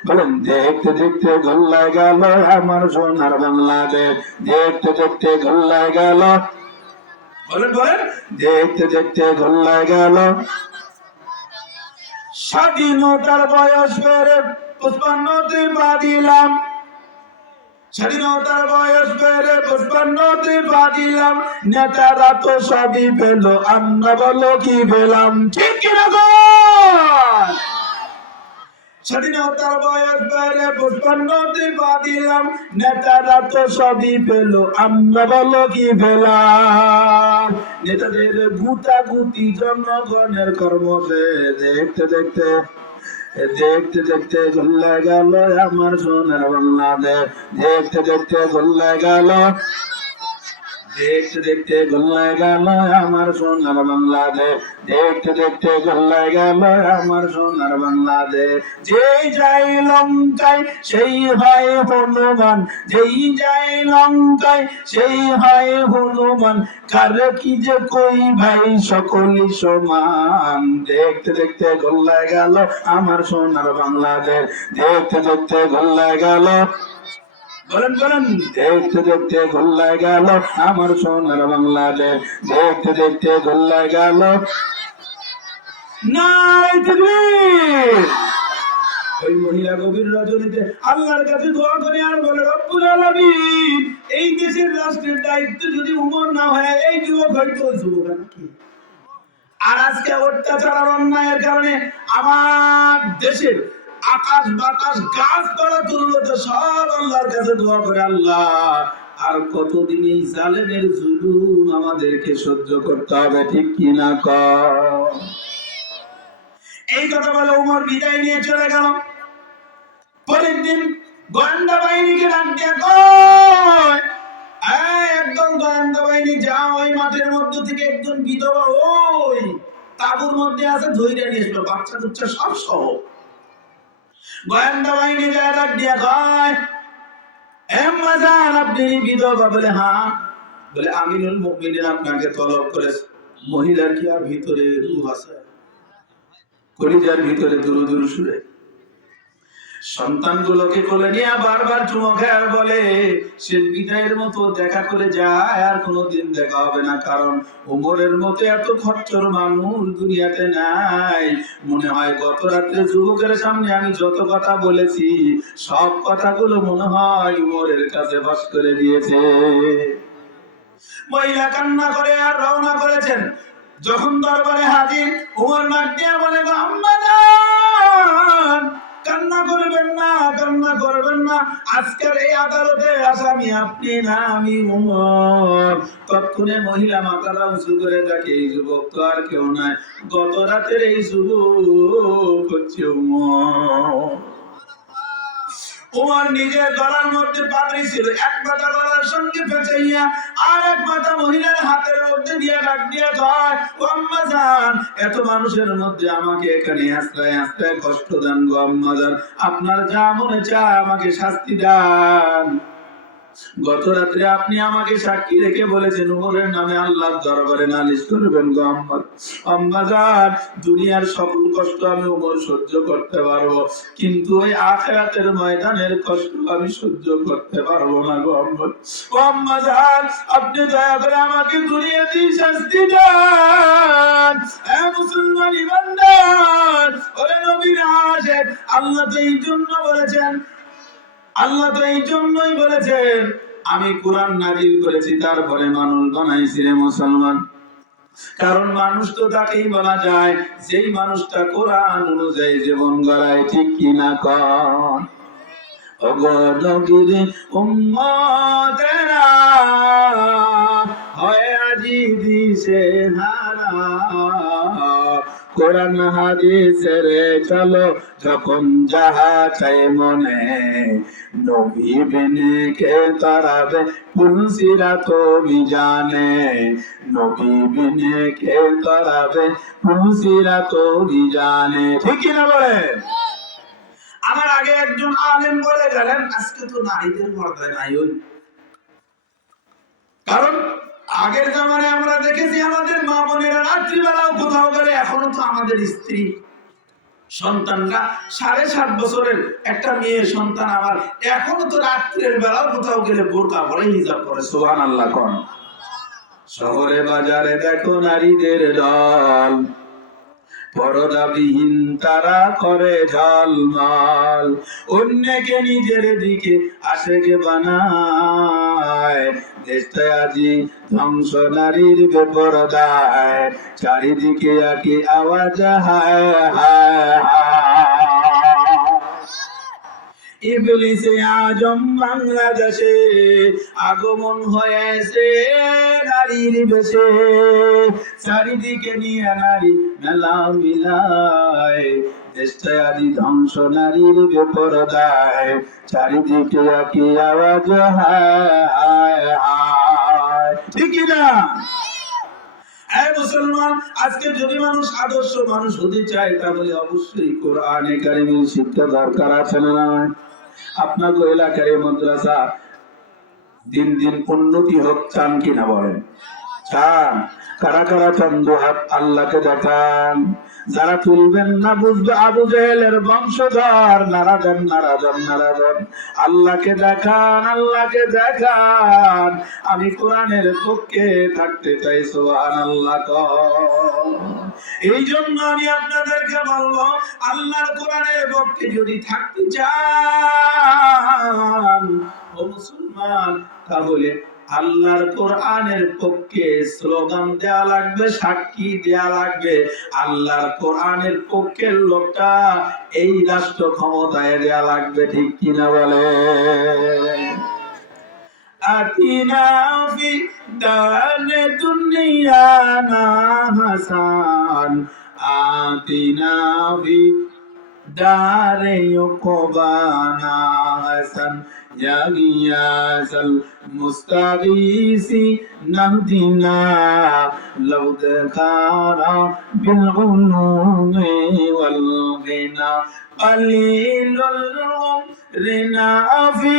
বলেন, দেখতে দেখতে গোল্লায় গেল আমার সোনার বাংলাদেশ, দেখতে দেখতে গোল্লায় গেল, বলেন বলেন, দেখতে দেখতে গোল্লায় গেল। স্বাধীনতার বয়স বেড়ে 55তে পা দিলাম, স্বাধীনতার বয়স বেড়ে 55তে পা দিলাম। নেতারা তো সবই পেল, আমরা বলো কি পেলাম? ঠিক কিনা গো? স্বাধীনতার বয়স বেড়ে 55তে পা দিলাম, নেতারা তো সবই পেল, আমরা বলো কি পেলাম? নেতাদের গুতাগুতি জনগণের কর্মকে দেখতে দেখতে, দেখতে দেখতে গোল্লায় গেল আমার সোনার বাংলাদেশ, দেখতে দেখতে গোল্লায় গেল, দেখতে দেখতে গোল্লায় গেল আমার সোনার বাংলাদেশ, দেখতে দেখতে গোল্লায় গেল আমার সোনার বাংলাদেশ। যেই যায় লঙ্কায় সেই হয় হনুমান, যেই যায় লঙ্কায় সেই হয় হনুমান, কার কি যে কই ভাই সকলই সমান। দেখতে দেখতে গোল্লায় গেল আমার সোনার বাংলাদেশ, দেখতে দেখতে গোল্লায় গেল, বলেন বলেন, দেখতে দেখতে গোল্লায় গেল আমার সোনার বাংলাদেশ, দেখতে দেখতে গোল্লায় গেল। নারায়ে তাকবীর। ওই মহিলা গভীর রজনীতে আল্লাহর কাছে দোয়া করে আর বলে, রব্বুল আলামিন এই দেশের রাষ্ট্রের দায়িত্ব যদি উমর না হয়, এই যুবক হয়তো যুবক নাকি। আর আজকে অত্যাচার আর অন্যায়ের কারণে আমার দেশের আকাশ বাতাস গাছপালা তুলতে সব আল্লাহর কাছে দোয়া করে, আল্লাহ আর কতদিন এই জালেমের জুলুম আমাদেরকে সহ্য করতে হবে? ঠিক কিনা কর। এই কথা বলে উমর বিদায় নিয়ে চলে গেল। পরের দিন গোয়েন্দা বাহিনীকে ডাক দিয়া কয়, একদম গোয়েন্দা বাহিনী যাও, ওই মাঠের মধ্যে থেকে একজন বিধবা ওই তাঁবুর মধ্যে আছে, ধইরা নিয়ে এসো, বাচ্চা কাচ্চা সব সহ। গোয়েন্দা বাহিনী যায় ডাক দিয়া কয়, আম্মা জান আপনি বিধবা? বলে হ্যাঁ। বলে আমিনুল মুমিনিন আপনাকে তলব করেছে। মহিলার কি আর ভিতরে রূহ আছে? কলিজার ভিতরে দুরু দুরু সুরে সন্তানগুলোকে কোলে নিয়ে বারবার চুমো খায় আর বলে সে বিদায়ের মতো দেখা করে যায়, আর কোনোদিন দেখা হবে না, কারণ ওমরের মতো এত খচ্চর মানুষ দুনিয়াতে নাই। মনে হয় গত রাত্রে যুবকের সামনে আমি যত কথা বলেছি সব কথাগুলো মনে হয় ওমরের কাছে ফাঁস করে দিয়েছে। মহিলা কান্না করে আর রওনা করেছেন। যখন দরবারে হাজির, ওমর ডাক দিয়া বলে, আম্মা জান কান্না করবেন না, কান্না করবেন না। আজকের এই আদালতে আসামি আপনি না, আমি উমর। তৎক্ষণে মহিলা মাথাটা উঁচু করে দেখে এই যুবক তো আর কেউ নাই, গত রাতের এই যুবক হচ্ছে উমর। উমর নিজের গলার মধ্যে পাগড়ি ছিল, এক মাথা গলার সঙ্গে পেঁচাইয়া আর এক মাথা মহিলার হাতের মধ্যে দিয়ে ডাক দিয়ে কয়, ও আম্মা জান, এত মানুষের মধ্যে আমাকে এখানে আশ্রয় আশ্রয় কষ্ট দেন গো আম্মা জান, আপনার যা মনে চায় আমাকে শাস্তি দেন। গত রাত্রে আপনি আমাকে সাক্ষী রেখে বলেছেন উমরের নামে আল্লাহর দরবারে নালিশ করবেন গো আম্মা। আম্মা জান, দুনিয়ার সকল কষ্ট আমি উমর সহ্য করতে পারবো, কিন্তু ওই আখিরাতের ময়দানের কষ্ট আমি সহ্য করতে পারবো না গো আম্মা। ও আম্মা জান, আপনি দয়া করে আমাকে দুনিয়াতেই শাস্তি দেন। এ মুসলমান ইমানদার, ওরে নবীর আশিক, আল্লাহ তো এই জন্য বলেছেন, আল্লাহ তো এই জন্যই বলেছেন আমি কোরআন নাজিল করেছি, তারপরে মানুষ বানাইছি রে মুসলমান। কারণ মানুষ তো তাকেই বলা যায় যেই মানুষটা কোরআন অনুযায়ী জীবন গড়ায়, ঠিক কিনা কন? ওগো নবীর উম্মতেরা হয় আজি দিশে হারা, কোরআন হাদিসের চলো যখন যাহা চাই মনে, নবী বিনে কে তারাবে পুলসিরাত অভিযানে, নবী বিনে কে তারাবে পুলসিরাত অভিযানে, ঠিক কিনা বলে? আমার আগে একজন আলেম বলে গেলেন আজকে তো নারীদের পর্দায় নাই ওই, কারণ আগের জামানায় আমরা দেখেছি আমাদের মা বোনেরা রাত্রিবেলাও কোথাও গেলে, এখনো তো আমাদের স্ত্রী সন্তানরা 7.5 বছরের একটা মেয়ে সন্তান আমার এখনো তো রাত্রের বেলাও কোথাও গেলে বোরকা পরে, হিজাব পরে। সুবহানাল্লাহ কোন? শহরে বাজারে দেখো নারীদের দল, পরদাবিহীন তারা করে ঝলমল, অন্যকে নিজের দিকে আশেকে বানায়, দেশটায় আজি ধ্বংস নারীর বেপরদায়, চারিদিকে একই আওয়াজ হায় হায় হায়। ইবলিসে আজম বাংলাদেশে আগমন হয়েছে নারীর বেশে, চারিদিকে নিয়ে নারী মেলা মিলায়, দেশটায় আদি ধ্বংস নারীর বেপরদায়, চারিদিকে একই আওয়াজ হায় হায় হায়, ঠিক না? এই মুসলমান, আজকে যদি মানুষ আদর্শ মানুষ হতে চায় তাহলে অবশ্যই কোরআনে কারিমের শিক্ষা দরকার আছে না? আপনার এলাকার মাদ্রাসা দিন দিন উন্নতি হোক, চান কিনা বলেন? চান? কারা কারা চান? দুহাত আল্লাহকে দেখান। যারা তুলবেন না বুঝবে আবু জেহেলের বংশধর, নারা দেন নারা দেন নারা দেন। আল্লাহকে দেখান, আল্লাহকে দেখান। আমি কোরআনের পক্ষে থাকতে চাই, সুবহানাল্লাহ। এই জন্য আমি আপনাদেরকে বলবো, আল্লাহর কোরআনের পক্ষে যদি থাকতে চান ও মুসলমান, তাহলে আল্লাহর কোরআনের পক্ষে স্লোগান দেয়া লাগবে, সাক্ষী দেয়া লাগবে। আল্লাহর কোরআনের পক্ষের লোকটা এই রাষ্ট্র ক্ষমতায় দেয়া লাগবে, ঠিক কিনা বলে? আতিনা ফি দারে দুনিয়া না হাসান, আতিনা ফি দারে উকবানা হাসান, ইয়া গিয়াসাল মুস্তাগীসি নাহদিনা লাউ যাকারা বিল উলুমি ওয়াল গিনা, কালিলুল উমরিনা ফি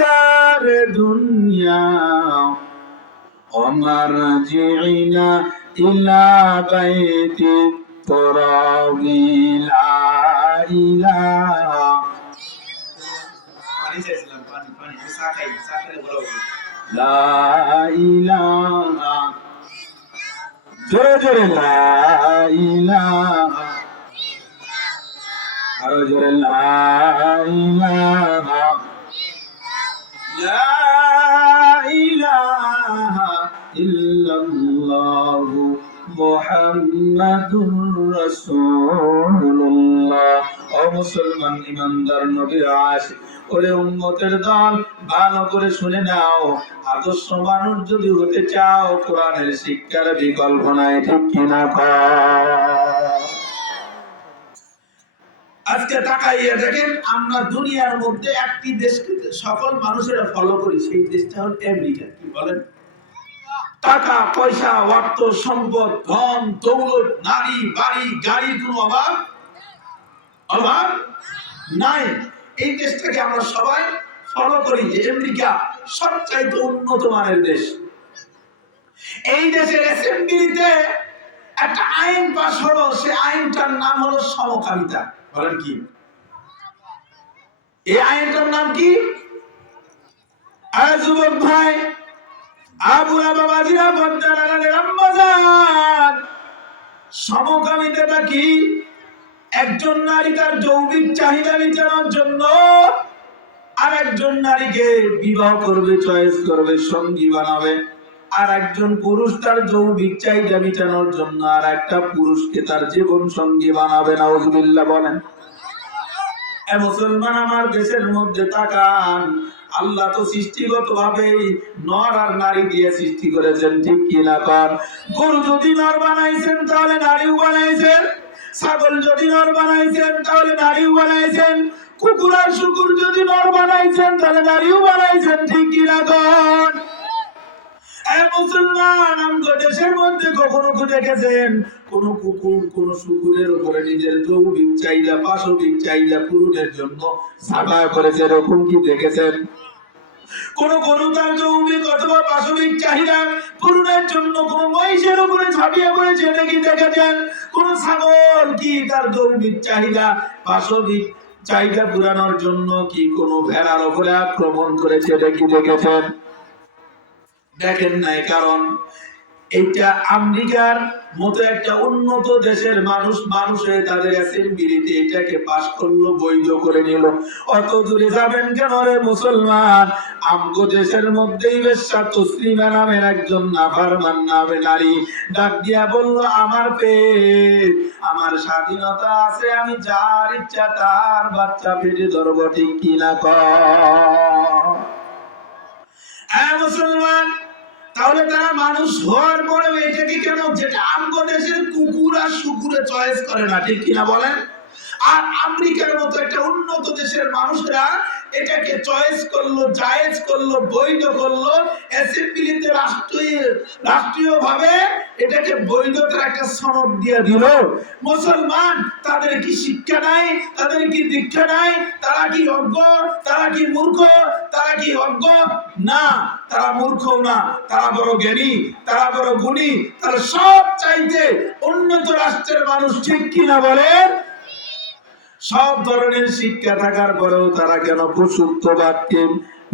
দারে দুনিয়া ওয়া মারজি'না ইলা বাইতি তুরাবি লা ইলাহা। পানি চাইছিলাম, পানি পানি সাকাই সাকাই বলা উচিত। লা ইলাহা, জোরে জোরে লা ইলাহা, আরো জোরে লা ইলাহা, লা ইলাহা ইল্লাল্লাহু মুহাম্মাদুর রাসূলুল্লাহ। ও মুসলমান ইমানদার নবীর আশিক, ওরে উম্মতের দল, ভালো করে শুনে নাও, আদর্শ মানুষ যদি হতে চাও কোরআনের শিক্ষার বিকল্প নাই, ঠিক কিনা কও? আজকে তাকাইয়া দেখেন, আমরা দুনিয়ার মধ্যে একটি দেশকে সকল মানুষেরা ফলো করি, সেই দেশটা হল আমেরিকা। কি বলেন? টাকা পয়সা, অর্থ সম্পদ, ধন দৌলত, নারী বাড়ি গাড়ির কোনো অভাব নাই। এই দেশটাকে আমরা সবাই ফলো করি যে আমেরিকা সবচাইতে উন্নত মানের দেশ। এই দেশের অ্যাসেম্বলিতে একটা আইন পাস হলো, সে আইনটার নাম হলো সমকামিতা। বলেন কি? এই আইনটার নাম কি? যুবক ভাই, আবুরা বাবাজিরা, বন্দারানের আম্মাজান, সমকামিতাটা কি? একজন নারী তার যৌবিক চাহিদা মেটানোর জন্য আর একজন নারীকে বিবাহ করবে, চয়েস করবে, সঙ্গী বানাবে। আর একজন পুরুষ তার যৌবিক চাহিদা মেটানোর জন্য আর একটা পুরুষকে তার জীবন সঙ্গী বানাবে। নাউজুবিল্লাহ বলেন। মুসলমান, আমার দেশের মধ্যে তাকান, আল্লাহ তো সৃষ্টিগত ভাবে নর আর নারী দিয়ে সৃষ্টি করেছেন, ঠিক কিনা কর? গরু যদি নর বানাইছেন তাহলে নারীও বানাইছেন, ছাগল যদি নর বানাইছেন তাহলে নারীও বানাইছেন, কুকুর আর শুকুর যদি নর বানাইছেন তাহলে নারীও বানাইছেন, ঠিক কিনা কর? মুসলমান, আমাদের দেশের মধ্যে কখনো দেখেছেন কোন কুকুর কোন শুকুরের উপরে নিজের যৌবিক চাহিদা, পাশবিক চাহিদা পূরণের জন্য ঝাঁপায় করেছে? এরকম কি দেখেছেন? কোন গরু তার যৌবিক অথবা পাশবিক চাহিদা পূরণের জন্য কোন মহিষের উপরে ঝাঁপিয়ে পড়েছে? এটা কি দেখেছেন? কোন ছাগল কি তার যৌবিক চাহিদা, পাশবিক চাহিদা পূরণের জন্য কি কোন ভেড়ার উপরে আক্রমণ করেছে? এটা কি দেখেছেন? দেখেন নাই। কারণ এটা আমেরিকার মতো একটা উন্নত দেশের মানুষ হয়ে তাদের অ্যাসেম্বলিতে এটাকে পাস করলো, বৈধ করে নিল। অত দূরে যাবেন কেন রে মুসলমান? আমগো দেশের মধ্যেই বেশ্যা তসলিমা নামের একজন নাফরমান নামে নারী ডাক দিয়া বলল, আমার পেট, আমার স্বাধীনতা আছে, আমি যার ইচ্ছা তার বাচ্চা পেটে ধরবো, ঠিক কিনা কর? মুসলমান, তাহলে তারা মানুষ হওয়ার পরে এটাকে কেন, যেটা আমগো দেশের কুকুর আর শুকুরে চয়েস করে না, ঠিক কিনা বলেন? আর আমেরিকার মতো একটা উন্নত দেশের মানুষরা এটাকে চয়েস করলো, জায়েজ করলো, বৈধ করলো, অ্যাসেম্বলিতে রাষ্ট্রীয়ভাবে এটাকে বৈধতার একটা সনদ দিয়ে দিল। মুসলমান, তাদের কি শিক্ষা নাই? তাদের কি দীক্ষা নাই? তারা কি অজ্ঞ? তারা কি মূর্খ? তারা কি অজ্ঞ? না, তারা মূর্খ না, তারা বড় জ্ঞানী, তারা বড় গুণী, তারা সব চাইতে উন্নত রাষ্ট্রের মানুষ, ঠিক কিনা বলেন? সব ধরনের শিক্ষা থাকার পরেও তারা কেন পশুত্ববাদকে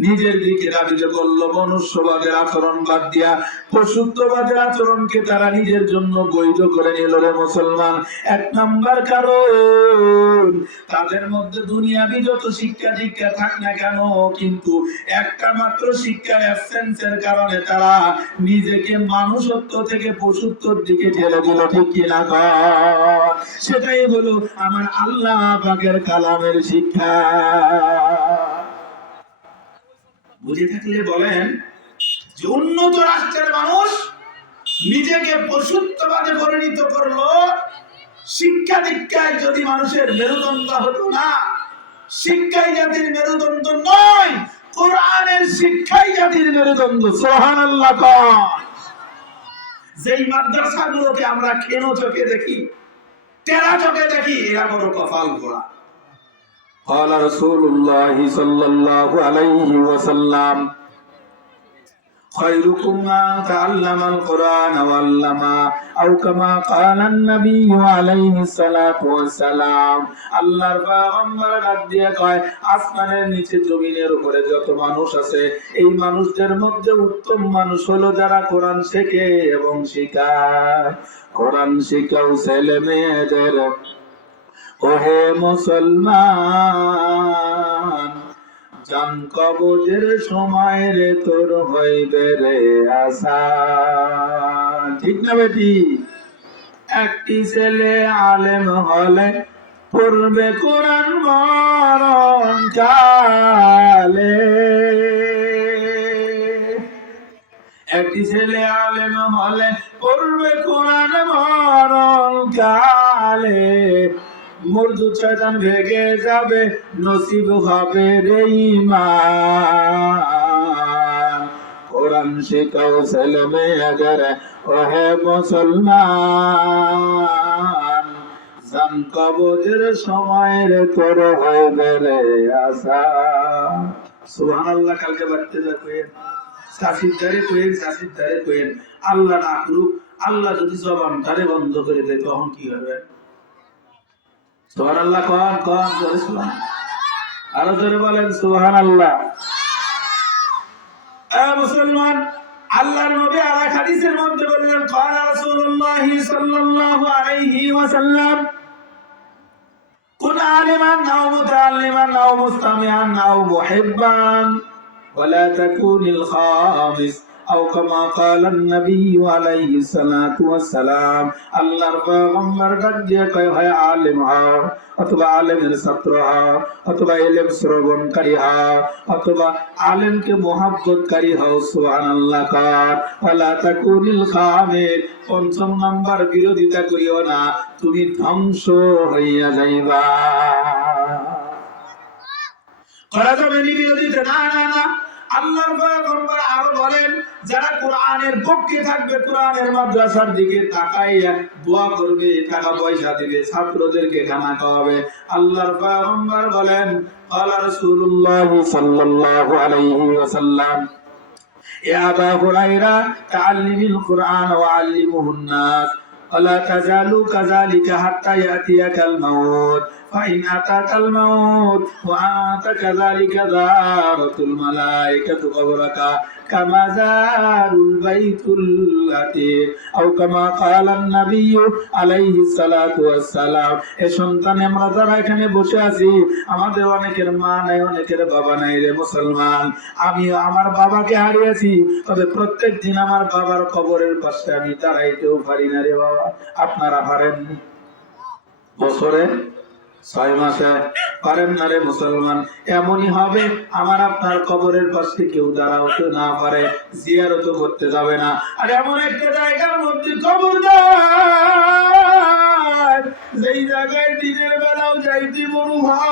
নিজের দিকে ধাবিত করলো? মনুষ্যবাদের আচরণ বাদ দিয়া পশুত্ববাদের আচরণকে তারা নিজের জন্য বৈধ করে নিল রে মুসলমান। এক নাম্বার কারণ, তাদের মধ্যে দুনিয়াবি যত শিক্ষা দীক্ষা থাক না কেন, কিন্তু একটা মাত্র শিক্ষার অ্যাবসেন্সের কারণে তারা নিজেকে মানুষত্ব থেকে পশুত্বর দিকে ঠেলে দিল, ঠিক কিনা কর? সেটাই হলো আমার আল্লাহ পাকের কালামের শিক্ষা। বুঝে থাকলে বলেন যে উন্নত রাষ্ট্রের মানুষ নিজেকে পশুত্ববাদে পরিণত করলো। শিক্ষা দীক্ষায় যদি মানুষের মেরুদণ্ড হতো না, শিক্ষাই জাতির মেরুদণ্ড নয়, কোরআনের শিক্ষাই জাতির মেরুদণ্ড। সুবহানাল্লাহ। যেই মাদ্রাসাগুলোকে আমরা কেন চোখে দেখি, টেরা চোখে দেখি, এরা বড় কপাল পোড়া। قال رسول الله صلى الله عليه وسلم خيركم من تعلم القرآن وعلمه أو كما قال النبي عليه الصلاة والسلام। আল্লাহর পয়গম্বর ডাক দিয়ে কয়, আসমানের নিচে জমিনের উপরে যত মানুষ আছে, এই মানুষদের মধ্যে উত্তম মানুষ হলো যারা কোরআন শেখে এবং শিখায়। কোরআন শিখাও ছেলে মেয়েদের। ওহে মুসলমান, জান কবজের সময় রে তোর হইবে রে আশা, ঠিক না বেটি? একটি ছেলে আলেম হলে পড়বে কোরআন মরণ কালে। একটি ছেলে আলেম হলে পড়বে কোরআন মরণ কালে, মুরদুদ শয়তান ভেগে যাবে, নসিব হবে রে ঈমান। কোরআন শিখাও ছেলে মেয়েদের ওহে মুসলমান, জান কবজের সময়ের তোর হইবে রে আশা। সুবহানাল্লাহ। কালকে বাড়তে যাবেন, শাসির দ্বারে কইেন, শাসির দ্বারে কইেন। আল্লাহ না করুক, আল্লাহ যদি জবানটারে বন্ধ করে দেয় তখন কি হবে? সুবহানাল্লাহ। কোন কোন করে সুবহান, আরো জোরে বলেন সুবহানাল্লাহ। এ মুসলমান, আল্লাহর নবী আর এক হাদিসের মধ্যে বললেন, قال رسول الله صلى الله عليه وسلم كن عالما او متعلما او مستمعا او محبا ولا تكون الخامس أو كما قال النبي عليه الصلاة والسلام। আল্লাহর পয়গম্বর ডাক দিয়ে কয়, হয় আলেম হও, অথবা আলেমের ছাত্র হও, অথবা ইলম শ্রবণকারী হও, অথবা আলেমকে মহব্বতকারী হও। সুবহানাল্লাহ। কার ওয়ালা তাকুনিল খামিস, পঞ্চম নাম্বার বিরোধিতা করিও না, তুমি ধ্বংস হইয়া যাইবা। করা যাবে নি বিরোধিতা? না না না। আল্লাহর পয়গম্বর আরো বলেন, যারা কোরআনের পক্ষে থাকবে, কোরআনের মাদ্রাসার দিকে তাকাইয়া দোয়া করবে, টাকা পয়সা দিবে, ছাত্রদেরকে খানা খাওয়াবে, আল্লাহর পয়গম্বর বলেন, قال رسول الله صلى الله عليه وسلم يا أبا هريرة تعلم القرآن وعلمه الناس ولا تزالوا كذلك حتى يأتيك الموت فإن أتاك الموت وأنت كذلك زارت الملائكة قبرك كما زاروا البيت العتيق أو كما قال النبي عليه الصلاة والسلام। এ সন্তান, আমরা যারা এখানে বসে আছি, আমাদের অনেকের মা নাই, অনেকের বাবা নাই রে মুসলমান। আমিও আমার বাবাকে হারিয়েছি, তবে প্রত্যেক দিন আমার বাবার কবরের পাশে আমি দাঁড়াইতেও পারি না রে বাবা। আপনারা পারেন? বছরে 6 মাসে পারেন না রে মুসলমান। এমনই হবে, আমার আপনার কবরের পাশে কেউ দাঁড়াতে না পারে, জিয়ারত করতে যাবে না। আর এমন একটা জায়গার মধ্যে কবর দেয়, যেই জায়গায় দিনের বেলাও যাইতে মরু হয়,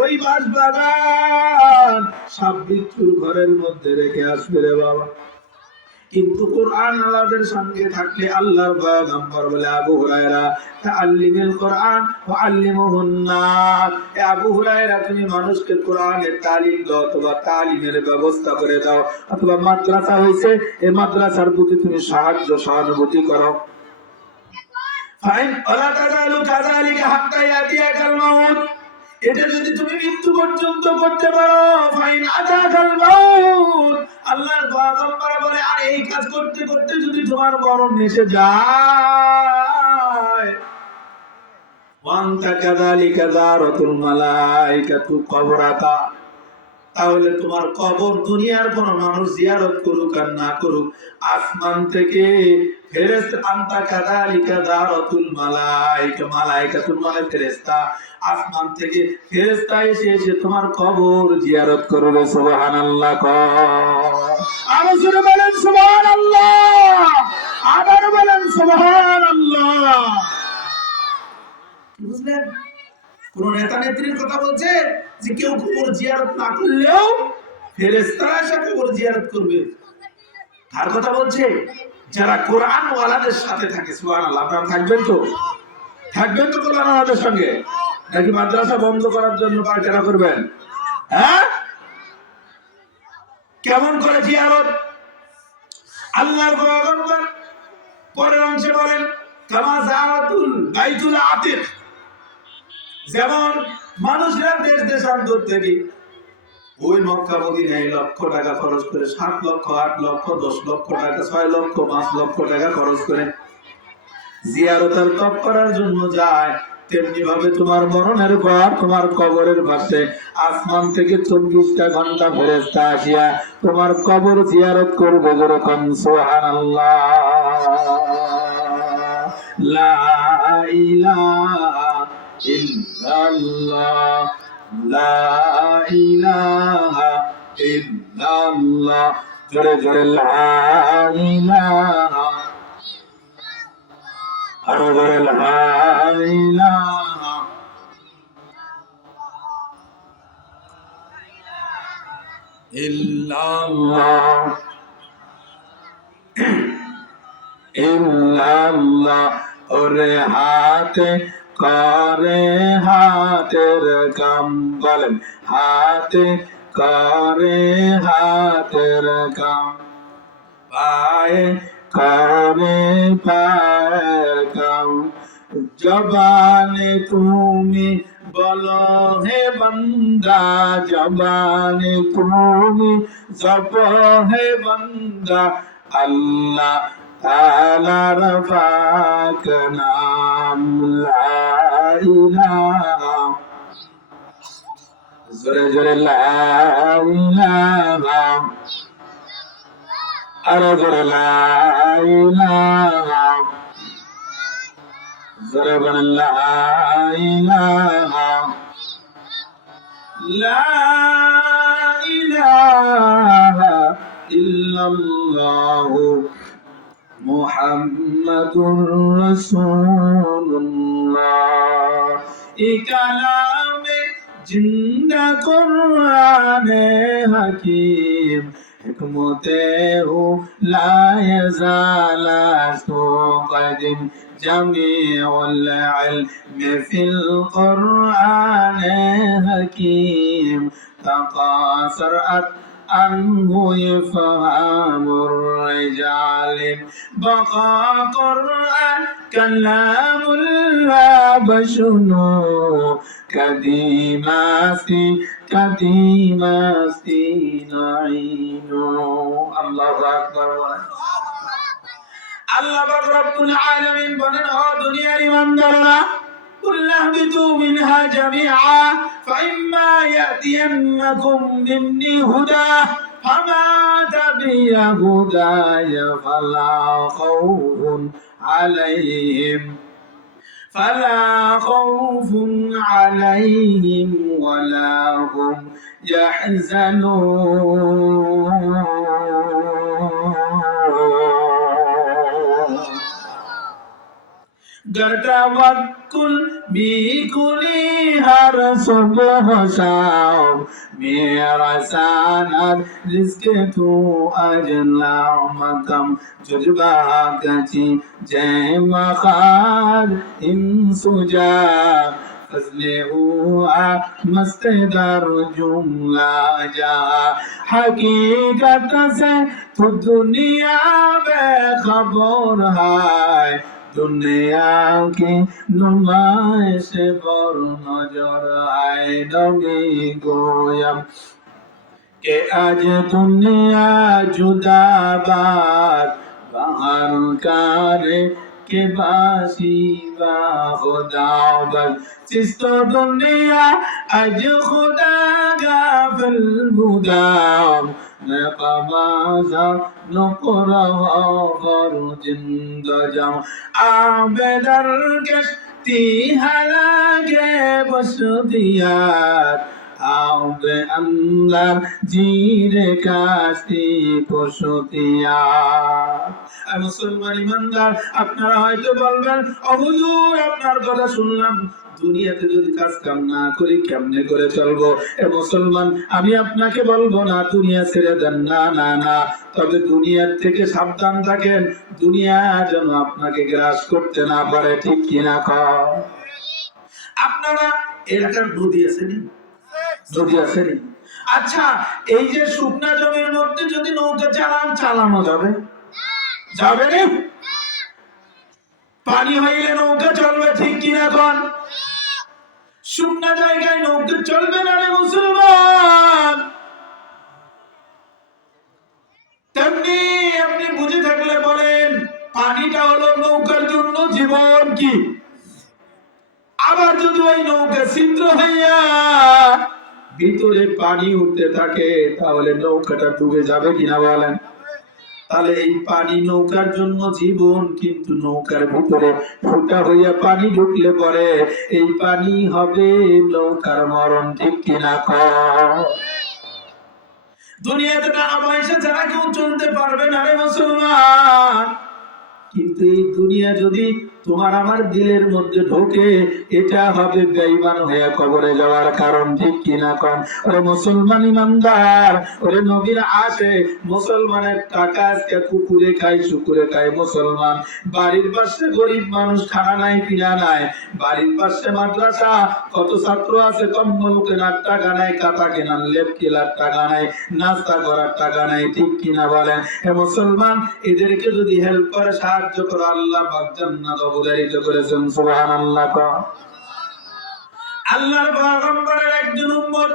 ওই বাস বাগান সাপ বিচ্ছুর ঘরের মধ্যে রেখে আসবে রে বাবা। কিন্তু কোরআন আল্লাহর সঙ্গে থাকলে, আল্লাহর পয়গম্বর বলে, আবু হুরায়রা তাআল্লিমুল কোরআন ওয়া আল্লিমুহুন নাস। এ আবু হুরায়রা, তুমি মানুষকে কোরআনের তালিম দাও, অথবা তালিমের ব্যবস্থা করে দাও, অথবা মাদ্রাসা হইছে, এই মাদ্রাসার প্রতি তুমি সাহায্য সহানুভূতি করো। ফাইন ওয়ালা তাজালু কাযালিকা হাত্তা ইয়াতিয়াকাল মাউত, এটা যদি তুমি মৃত্যু পর্যন্ত করতে পারো, ফাইন আতাকাল মাউত, আল্লাহর পয়গম্বর বলে, আর এই কাজ করতে করতে যদি তোমার মরণ এসে যায়, ওয়ান্তা কাযালিকা যারাতুল মালাইকাতু কবরাকা, তাহলে তোমার কবর দুনিয়ার কোন মানুষ জিয়ারত করুক আর না করুক, আসমান থেকে ফেরেশতা, আনতা কাযালিকা যারাতুল মালাইকা, মালাইকাতুল মানে ফেরেশতা, আসমান থেকে ফেরেশতা এসে এসে তোমার কবর জিয়ারত করবে। সুবহানাল্লাহ। আরো জোরে বলেন সুবহানাল্লাহ, আবার বলেন সুবহানাল্লাহ। বুঝলেন? কোন নেতা নেত্রীর কথা বলছে যে কেউ কবর জিয়ারত না করলেও ফেরেশতারা এসে কবর জিয়ারত করবে। কার কথা বলছে? যারা কোরআন ওয়ালাদের সাথে থাকে। সুবহানাল্লাহ। আপনারা থাকবেন তো? থাকবেন তো কোরআন ওয়ালাদের সঙ্গে? নাকি মাদ্রাসা বন্ধ করার জন্য পায়চারা করবেন? হ্যাঁ? কেমন করে জিয়ারত? আল্লাহর পয়গম্বর পরের অংশে বলেন, কামা যারাতুল বাইতুল আতিক, যেমন মানুষরা দেশ দেশান্তর থেকে ওই মক্কা মদিনায় লক্ষ টাকা খরচ করে, 7 লক্ষ, 8 লক্ষ, 10 লক্ষ টাকা, 6 লক্ষ, 5 লক্ষ টাকা খরচ করে জিয়ারতের তপ করার জন্য যায়, তেমনি ভাবে তোমার মরণের পর তোমার কবরের পাশে আসমান থেকে 24টা ঘন্টা ফেরেশতা আসিয়া তোমার কবর জিয়ারত করবে। যেরকম সুবহানাল্লাহ। লা ইলাহা ইল্লাল্লাহ লা ইলাহা ইল্লাল্লাহ জোরে জোরে লা ইলাহা আরো জোরে লা ইলাহা ইল্লাল্লাহ ইল্লাল্লাহ ওরে হাতে করে হাতের কাম বলেন হাতে করে হাতের কাম পায়ে করে পায়ের কাম জবানে তুমি বলো হে বান্দা জবানে তুমি জপ হে বান্দা আল্লাহ তাআলার পাক নাম লা ইলাহা জোরে জোরে লা ইলাহা আরো জোরে লা ইলাহা জোরে বলেন লা ইলাহা লা ইলাহা ইল্লাল্লাহু মুহাম্মাদুর রাসূলুল্লাহ এই কালামে জিন্দা কুরআনে হাকিম হিকমতে হু লা ইয়াজালা সুকাদিম জামিউল ইলমি ফিল কুরআনে হাকিম তাকাসারাত عنه يفهم الرجال بقى قرآن كلام الله بشنو كديماستي نعينو الله أكبر الله رب العالمين بنن دنيا إيماندارنا قل اهبطوا منها جميعا فإما يأتينكم مني هدى فما تبي هداي فلا خوف عليهم ولا هم يحزنون گر توکل میکنی هر صبح و شام میرساند رزق تو اجلا مکم ججبا کچی جے مخار ان سجا فضل او مست در جملہ جا حقیقت سے تو دنیا بے خبر ہے दुनिया की नुमाइश पर नजर आए नबी गोयम के आज दुनिया जुदाबाद बाहर कारे के बासी बा खुदावत चिस्तो दुनिया आज खुदा गाफिल बुदाम नकबाजा नकरा फर जिंद जाम आबेदर कश्ती हलाके बस दिया आबे अंदर जीरे काश्ती পশুতিয়া মুসলমান ইমানদার আপনারা হয়তো বলবেন ও হুজুর আপনার কথা শুনলাম দুনিয়াতে যদি কাজ কাম না করি কেমনে করে চলবো এ মুসলমান আমি আপনাকে বলবো না দুনিয়া ছেড়ে দেন না না না তবে দুনিয়ার থেকে সাবধান থাকেন দুনিয়া যেন আপনাকে গ্রাস করতে না পারে ঠিক কিনা কও আপনারা এলাকার নদী আছে নি আচ্ছা এই যে শুকনা জমির মধ্যে যদি নৌকা চালানো যাবে না পানি হইলে নৌকা চলবে ঠিক কিনা কোন শুকনা জায়গায় নৌকা চলবে না রে মুসলমান তেমনি আপনি বুঝে থাকলে বলেন পানিটা হলো নৌকার জন্য জীবন কি আবার যদি ওই নৌকা ছিদ্র হইয়া ভিতরে পানি উঠতে থাকে তাহলে নৌকাটা ডুবে যাবে কিনা বলেন তাহলে এই পানি নৌকার জন্য জীবন, কিন্তু নৌকার ভিতরে ফুটা হইয়া পানি ঢুকলে পরে এই পানি হবে নৌকার মরণ। ঠিক কিনা কও? দুনিয়াতে টাকা পয়সা ছাড়া কেউ চলতে পারবে না রে মুসলমান, কিন্তু এই দুনিয়া যদি তোমার আমার দিলের মধ্যে ঢোকে, এটা হবে বেঈমান হয়ে কবরে যাওয়ার কারণ। ঠিক কিনা কোন? ওরে মুসলমান ইমানদার, ওরে নবীর আসে, মুসলমানের টাকা আজকে কুকুরে খায় শুকুরে খায়। মুসলমান বাড়ির পাশে গরিব মানুষ, খানা নাই পিনা নাই, বাড়ির পাশে মাদ্রাসা, কত ছাত্র আছে কম্বল কেনার টাকা নাই, খাতা কেনার লেপ কেনার টাকা নাই, নাস্তা করার টাকা নাই। ঠিক কিনা বলেন? হে মুসলমান, এদেরকে যদি হেল্প করে, সাহায্য করো, আল্লাহ পাক জান্নাত অবধারিত করেছেন। সুবহানাল্লাহ। আল্লাহর পয়গম্বরের একজন উম্মত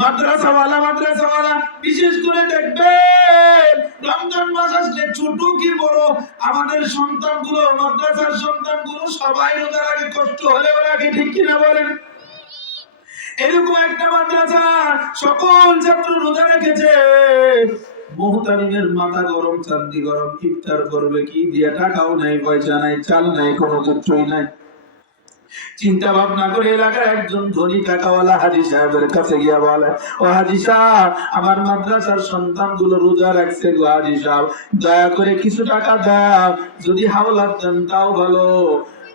মাদ্রাসাওয়ালা বিশেষ করে দেখবেন রমজান মাস আসলে ছোট কি বড় আমাদের সন্তানগুলো, মাদ্রাসার সন্তানগুলো সবাই রোজা রাখে, কষ্ট হলেও রাখে। ঠিক কিনা বলেন? এরকম একটা মাদ্রাসা সকল ছাত্র রোজা রেখেছে, মুহতামিমের মাথা গরম, চান্দি গরম, ইফতার করবে কি দিয়ে, টাকাও নাই, পয়সা নাই, চাল নাই, কোনো কিছুই নাই। চিন্তা ভাবনা করে এলাকার একজন ধনী টাকাওয়ালা হাজী সাহেবের কাছে গিয়া বলে, ও হাজী সাহেব, আমার মাদ্রাসার সন্তানগুলো রোজা রাখছে গো হাজী সাহেব, দয়া করে কিছু টাকা দাও, যদি হাওলাত দেন তাও ভালো,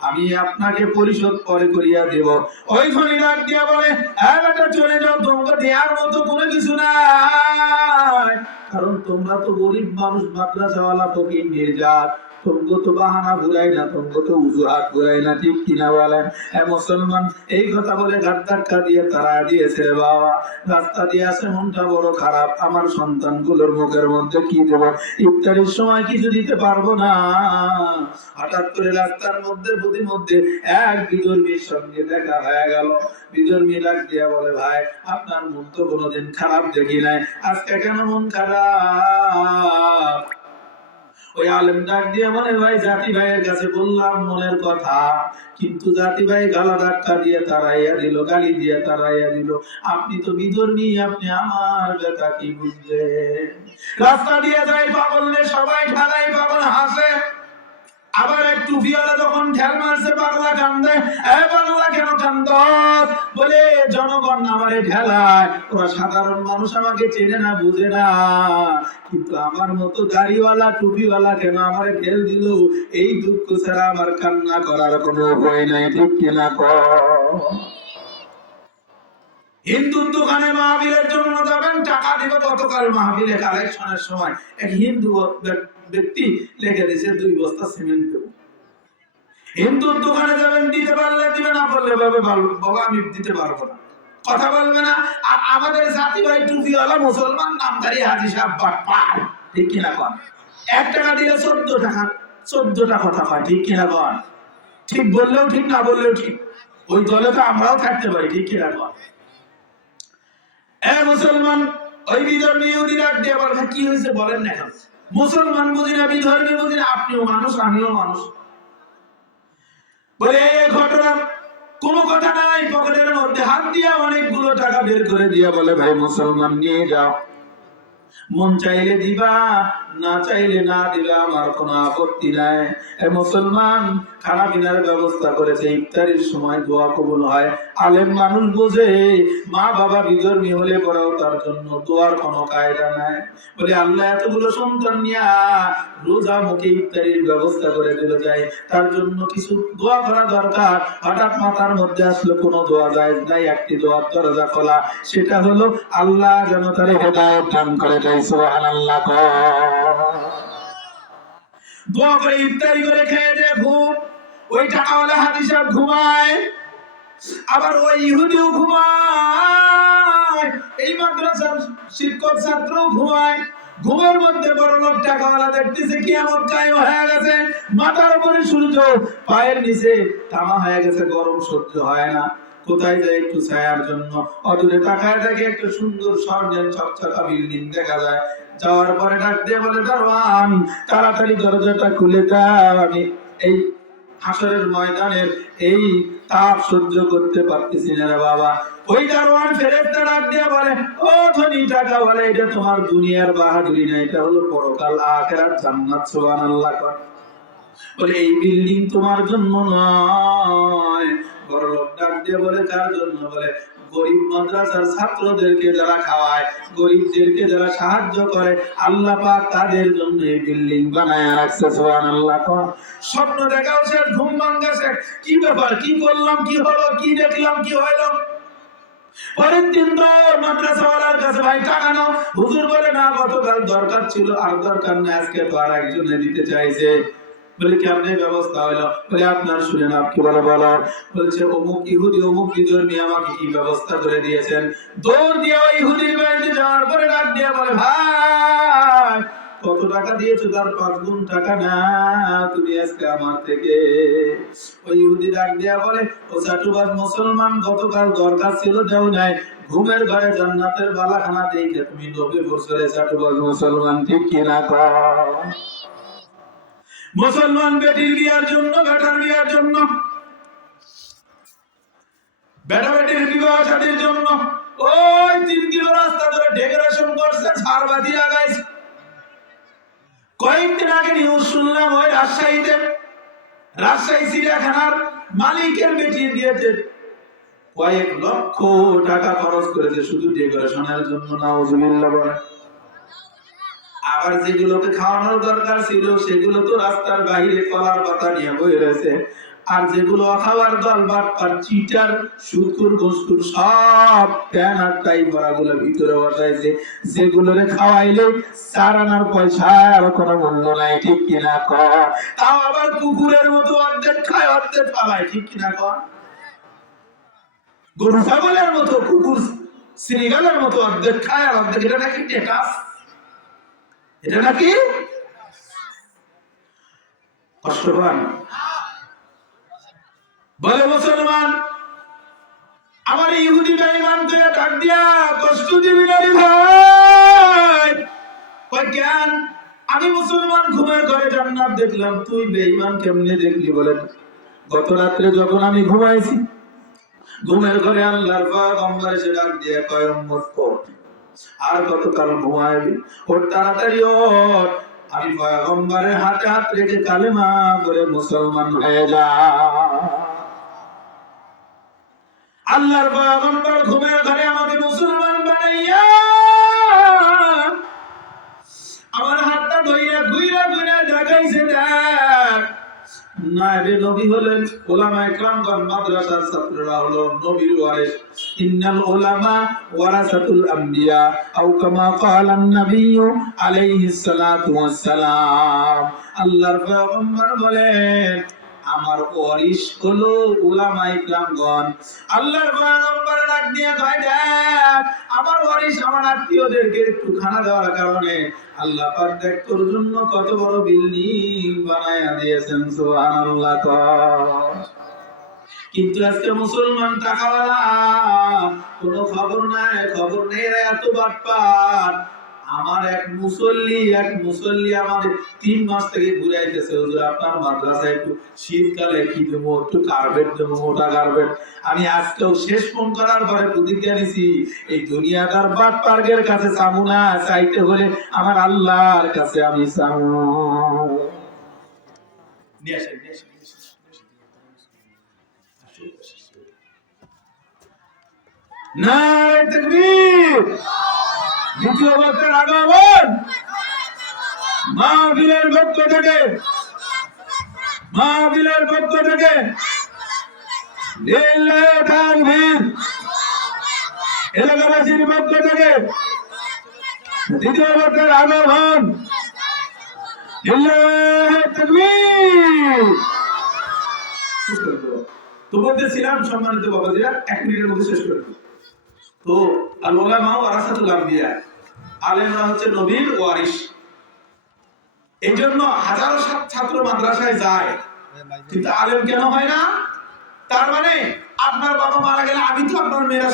আমি আপনাকে পরিশোধ পরে করিয়া দেব। ওই ধনী ডাক দিয়া বলে, হ্যাঁ বেটা চলে যাও, তোমাকে দেওয়ার মতো কোনো কিছু নাই, কারণ তোমরা তো গরিব মানুষ, মাদ্রাসাওয়ালা ফকির নির্যাত, তোমগো তো বাহানা ঘুরাই না, তোমগো তো উজুহাত ঘুরাই না। ঠিক কিনা বলেন? হ্যাঁ মুসলমান, এই কথা বলে ঘাট ধাক্কা দিয়ে তারা দিয়েছে। বাবা রাস্তা দিয়ে আসে, মনটা বড় খারাপ, আমার সন্তানগুলোর মুখের মধ্যে কি দেব, ইফতারের সময় কিছু দিতে পারবো না। হঠাৎ করে রাস্তার মধ্যে প্রতিমধ্যে এক বিধর্মীর সঙ্গে দেখা হয়ে গেল। বিধর্মী ডাক দিয়া বলে, ভাই আপনার মন তো কোনোদিন খারাপ দেখি নাই, আজকে কেন মন খারাপ? ওই আলেম ডাক দিয়ে বলে, ভাই জাতি ভাইয়ের কাছে বললাম মনের কথা, কিন্তু জাতি ভাই গালা ধাক্কা দিয়ে তাড়াইয়া দিল, গালি দিয়ে তাড়াইয়া দিল। আপনি তো বিধর্মী, আপনি আমার ব্যথা কি বুঝলেন? রাস্তা দিয়ে যায় পাগললে সবাই ঠেলাই, পাগল হাসে। আবার এক টুপিওয়ালা যখন ঠেল মারছে, পাগলা কান্দে, এ পাগলা কেন কান্দ? বলে জনগণ আমারে ঠেলায়, ওরা সাধারণ মানুষ, আমাকে চেনে না, বুঝে না, কিন্তু আমার মতো দাড়িওয়ালা টুপিওয়ালা কেন আমারে ঠেল দিল, এই দুঃখ ছাড়া আমার কান্না করার কোনো উপায় নাই। ঠিক কিনা কও? হিন্দুর দোকানে মাহফিলের জন্য যাবেন, টাকা দিবে, গতকাল মাহফিলে কালেকশনের সময় এক হিন্দু ব্যক্তি লিখে দিয়েছে 2 বস্তা সিমেন্ট দেবো। হিন্দুর দোকানে যাবেন, দিতে পারলে দিবে, না পারলে বাবা আমি দিতে পারবো না, কথা বলবে না। আর আমাদের জাতি ভাই টুপিওয়ালা মুসলমান নামধারী হাজী সাহেব বাটপার। ঠিক কিনা কন? 1 টাকা দিলে 14 টাকা, 14টা কথা কয়। ঠিক কিনা কন? ঠিক বললেও ঠিক, না বললেও ঠিক, ওই দলে তো আমরাও থাকতে পারি। ঠিক কিনা কন? মুসলমান ওই বিধর্মী ইহুদি ডাক দিয়ে বলে, কি হয়েছে বলেন না এখন? মুসলমান বুঝি না, বিধর্মী বুঝি না, আপনিও মানুষ আমিও মানুষ। বলে ঘটনা কোনো কথা নাই, পকেটের মধ্যে হাত দিয়া অনেকগুলো টাকা বের করে দিয়া বলে, ভাই মুসলমান নিয়ে যাও, মন চাইলে দিবা, না চাইলে না দিবা, আমার কোনো আপত্তি নাই। মুসলমান খানা পিনার ব্যবস্থা করেছে, ইফতারির সময় দোয়া কবুল হয়। আলেম মানুষ বোঝে, মা বাবা বিধর্মী হলে পরেও তার জন্য দোয়ার কোনো কায়দা নাই। বলে আল্লাহ এতগুলো সন্তান নিয়া রোজা মুখে ইফতারির ব্যবস্থা করে দিল, যায় তার জন্য কিছু দোয়া করা দরকার। হঠাৎ মাথার মধ্যে আসলো কোনো দোয়া জায়েজ নাই, একটি দোয়ার দরজা খোলা, সেটা হলো আল্লাহ যেন তারে হেদায়েত দান করে। তাই সুবহানাল্লাহ। দোয়া করে ইফতারি করে খেয়ে দেয় ঘুম, ওই টাকাওয়ালা হাজী সাহেব ঘুমায়, আবার ওই ইহুদিও ঘুমায়, এই মাদ্রাসার শিক্ষক ছাত্রও ঘুমায়। ঘুমের মধ্যে বড় লোক টাকাওয়ালা দেখতেছে কিয়ামত কায়েম হয়ে গেছে, মাথার উপরে সূর্য, পায়ের নিচে তামা হয়ে গেছে, গরম সহ্য হয় না, কোথায় যায় একটু ছায়ার জন্য। অদূরে তাকায় দেখে একটা সুন্দর স্বর্ণের চকচকা বিল্ডিং দেখা যায়। যাওয়ার পরে ডাক দিয়ে বলে, দারোয়ান তাড়াতাড়ি দরজাটা খুলে দাও, আমি এই হাসরের ময়দানের এই তাপ সহ্য করতে পারতেছি না রে বাবা, ওই দারোয়ান ফেরেশতা ডাক দিয়ে বলে, ও ধনী টাকা বলে, এটা তোমার দুনিয়ার বাহাদুরি না, এটা হলো পরকাল আখিরাত জান্নাত। সুবহানাল্লাহ। বলে এই বিল্ডিং তোমার জন্য নয়। বড়লোক ডাক দিয়ে বলে, কার জন্য? বলে গরিব মাদ্রাসার ছাত্রদেরকে যারা খাওয়ায়, গরিবদেরকে যারা সাহায্য করে, আল্লাহ পাক তাদের জন্য এই বিল্ডিং বানায় রাখছে। সুবহানাল্লাহ। স্বপ্ন দেখাও শেষ, ঘুম ভাঙা শেষ, কি ব্যাপার, কি করলাম, কি হলো, কি দেখলাম, কি হইলো? পরের দিন তো মাদ্রাসাওয়ালার কাছে, ভাই টাকা নাও। হুজুর বলে, না গতকাল দরকার ছিল, আর দরকার না, আজকে তো আর একজনে দিতে চাইছে। বলে কেমনে ব্যবস্থা হইলো? বলে আপনার শুনেন, আপনি বলে বলো। বলছে অমুক ইহুদি অমুক বিধর্মী আমাকে কি ব্যবস্থা করে দিয়েছেন। দৌড় দিয়ে ওই ইহুদির বাড়িতে যাওয়ার পরে ডাক দিয়ে বলে, ভাই কত টাকা দিয়েছো? তার 5 গুণ টাকা না তুমি আজকে আমার থেকে। ওই ইহুদি ডাক দিয়া বলে, ও চাটুবাজ মুসলমান, গতকাল দরকার ছিল দেও নাই, ঘুমের ঘরে জান্নাতের বালাখানা দেখে তুমি 90 বছরে চাটুবাজ মুসলমান, ঠিক কিনা কও? মুসলমান বেটির বিয়ার জন্য, বেটার বিয়ার জন্য, বেটা বেটির বিবাহ শাদীর জন্য ওই 3 কিলো রাস্তা ধরে ডেকোরেশন করছে, ঝাড়বাতি লাগাইছে। কয়েকদিন আগে নিউজ শুনলাম, ওই রাজশাহী চিড়িয়াখানার মালিকের বেটি দিয়েছে কয়েক লক্ষ টাকা খরচ করেছে শুধু ডেকোরেশনের জন্য। নাউজুবিল্লাহ বলে। আবার যেগুলোকে খাওয়ানোর দরকার ছিল সেগুলো তো রাস্তার বাইরে কলার পাতা নিয়ে বয়ে রয়েছে। আর যেগুলো খাওয়ার দল বাটপার, চিটার, সুদকুর, ঘুষখোর সব প্যান আর টাই ভরাগুলো ভিতরে বসাইছে, যেগুলোরে খাওয়াইলে 4 আনার পয়সা আর কোনো মূল্য নাই, ঠিক কিনা কর? তাও আবার কুকুরের মতো অর্ধেক খায় অর্ধেক পালায়, ঠিক কিনা কর? গরু ছাগলের মতো, কুকুর শ্রীগালের মতো অর্ধেক খায় আর অর্ধেক, এটা নাকি টেটাস, এটা নাকি কষ্টবান। বলে মুসলমান, আমার ইহুদি বেঈমান করে ডাক দিয়া, কষ্ট দিবি না রে ভাই। কয় কেন? আমি মুসলমান ঘুমের ঘরে জান্নাত দেখলাম, তুই বেঈমান কেমনে দেখলি? বলেন গত রাত্রে যখন আমি ঘুমাইছি, ঘুমের ঘরে আল্লাহর পয়গম্বর এসে ডাক দিয়ে কয়, উম্মত ওঠ, আর কতকাল ঘুমাইবি? ওঠ, তাড়াতাড়ি ওঠ, আমি পয়গম্বরের হাতে হাত রেখে কালেমা বলে মুসলমান হয়ে যা। আল্লাহর পয়গম্বর ঘুমের ঘরে আমাকে মুসলমান বানাইয়া আমার হাতটা ধইরা ঘুইরা ঘুইরা দেখাইছে, দেখ নায়েবে নবী হলেন উলামায়ে কেরামগণ, মাদ্রাসার ছাত্ররা হলো নবীর ওয়ারিস। ইন্নাল উলামা ওয়ারাসাতুল আমবিয়া আও কামা ক্বালান নবিয়্যু আলাইহিস সালাতু ওয়াস সালাম। আল্লাহর পয়গম্বর বলেন, আমার ওয়ারিস হলো উলামায়ে কেরামগণ। আল্লাহর পয়গম্বর ডাক দিয়ে কয়, দেখ আমার ওয়ারিস আমার আত্মীয়দেরকে একটু খানা দেওয়ার কারণে আল্লাহ পাক দেখ তোর জন্য কত বড় বিল্ডিং বানায়া দিয়েছেন। সুবহানাল্লাহ। কিন্তু আজকে মুসলমান টাকাওয়ালা, কোনো খবর নাই, খবর নেই, এত বাটপার। আমার এক মুসল্লি আমার 3 মাস থেকে ঘুরাইতেছে, হুজুর আপনার মাদ্রাসায় একটু শীতকালে কি দেবো, একটু কার্পেট দেবো, মোটা কার্পেট। আমি আজকেও শেষ ফোন করার পরে প্রতিজ্ঞা নিছি, এই দুনিয়াটার বাটপার্গের কাছে চামু না, চাইতে হলে আমার আল্লাহর কাছে আমি চামু। নিয়ে আসেন, নিয়ে আসেন, নারে তাকবীর। দ্বিতীয় বক্তার আগমন মাহফিলের পক্ষ থেকে, মাহফিলের পক্ষ থেকে লিল্লাহি তাকবীর, এলাকাবাসীর পক্ষ থেকে দ্বিতীয় বক্তার আগমন লিল্লাহি তাকবীর। তো বলতেছিলাম সম্মানিত বাবাজিরা, 1 মিনিটের মধ্যে শেষ করে দেব। তো আল উলামা ওয়ারাসাতুল আমবিয়া, আলেমরা হচ্ছে নবীর ওয়ারিস। এইজন্য হাজারো ছাত্র মাদ্রাসায় যায়, কিন্তু আলেম কেন হয় না? তার মানে আপনার বাবা মারা গেলে আমি তো আপনার মেয়েরা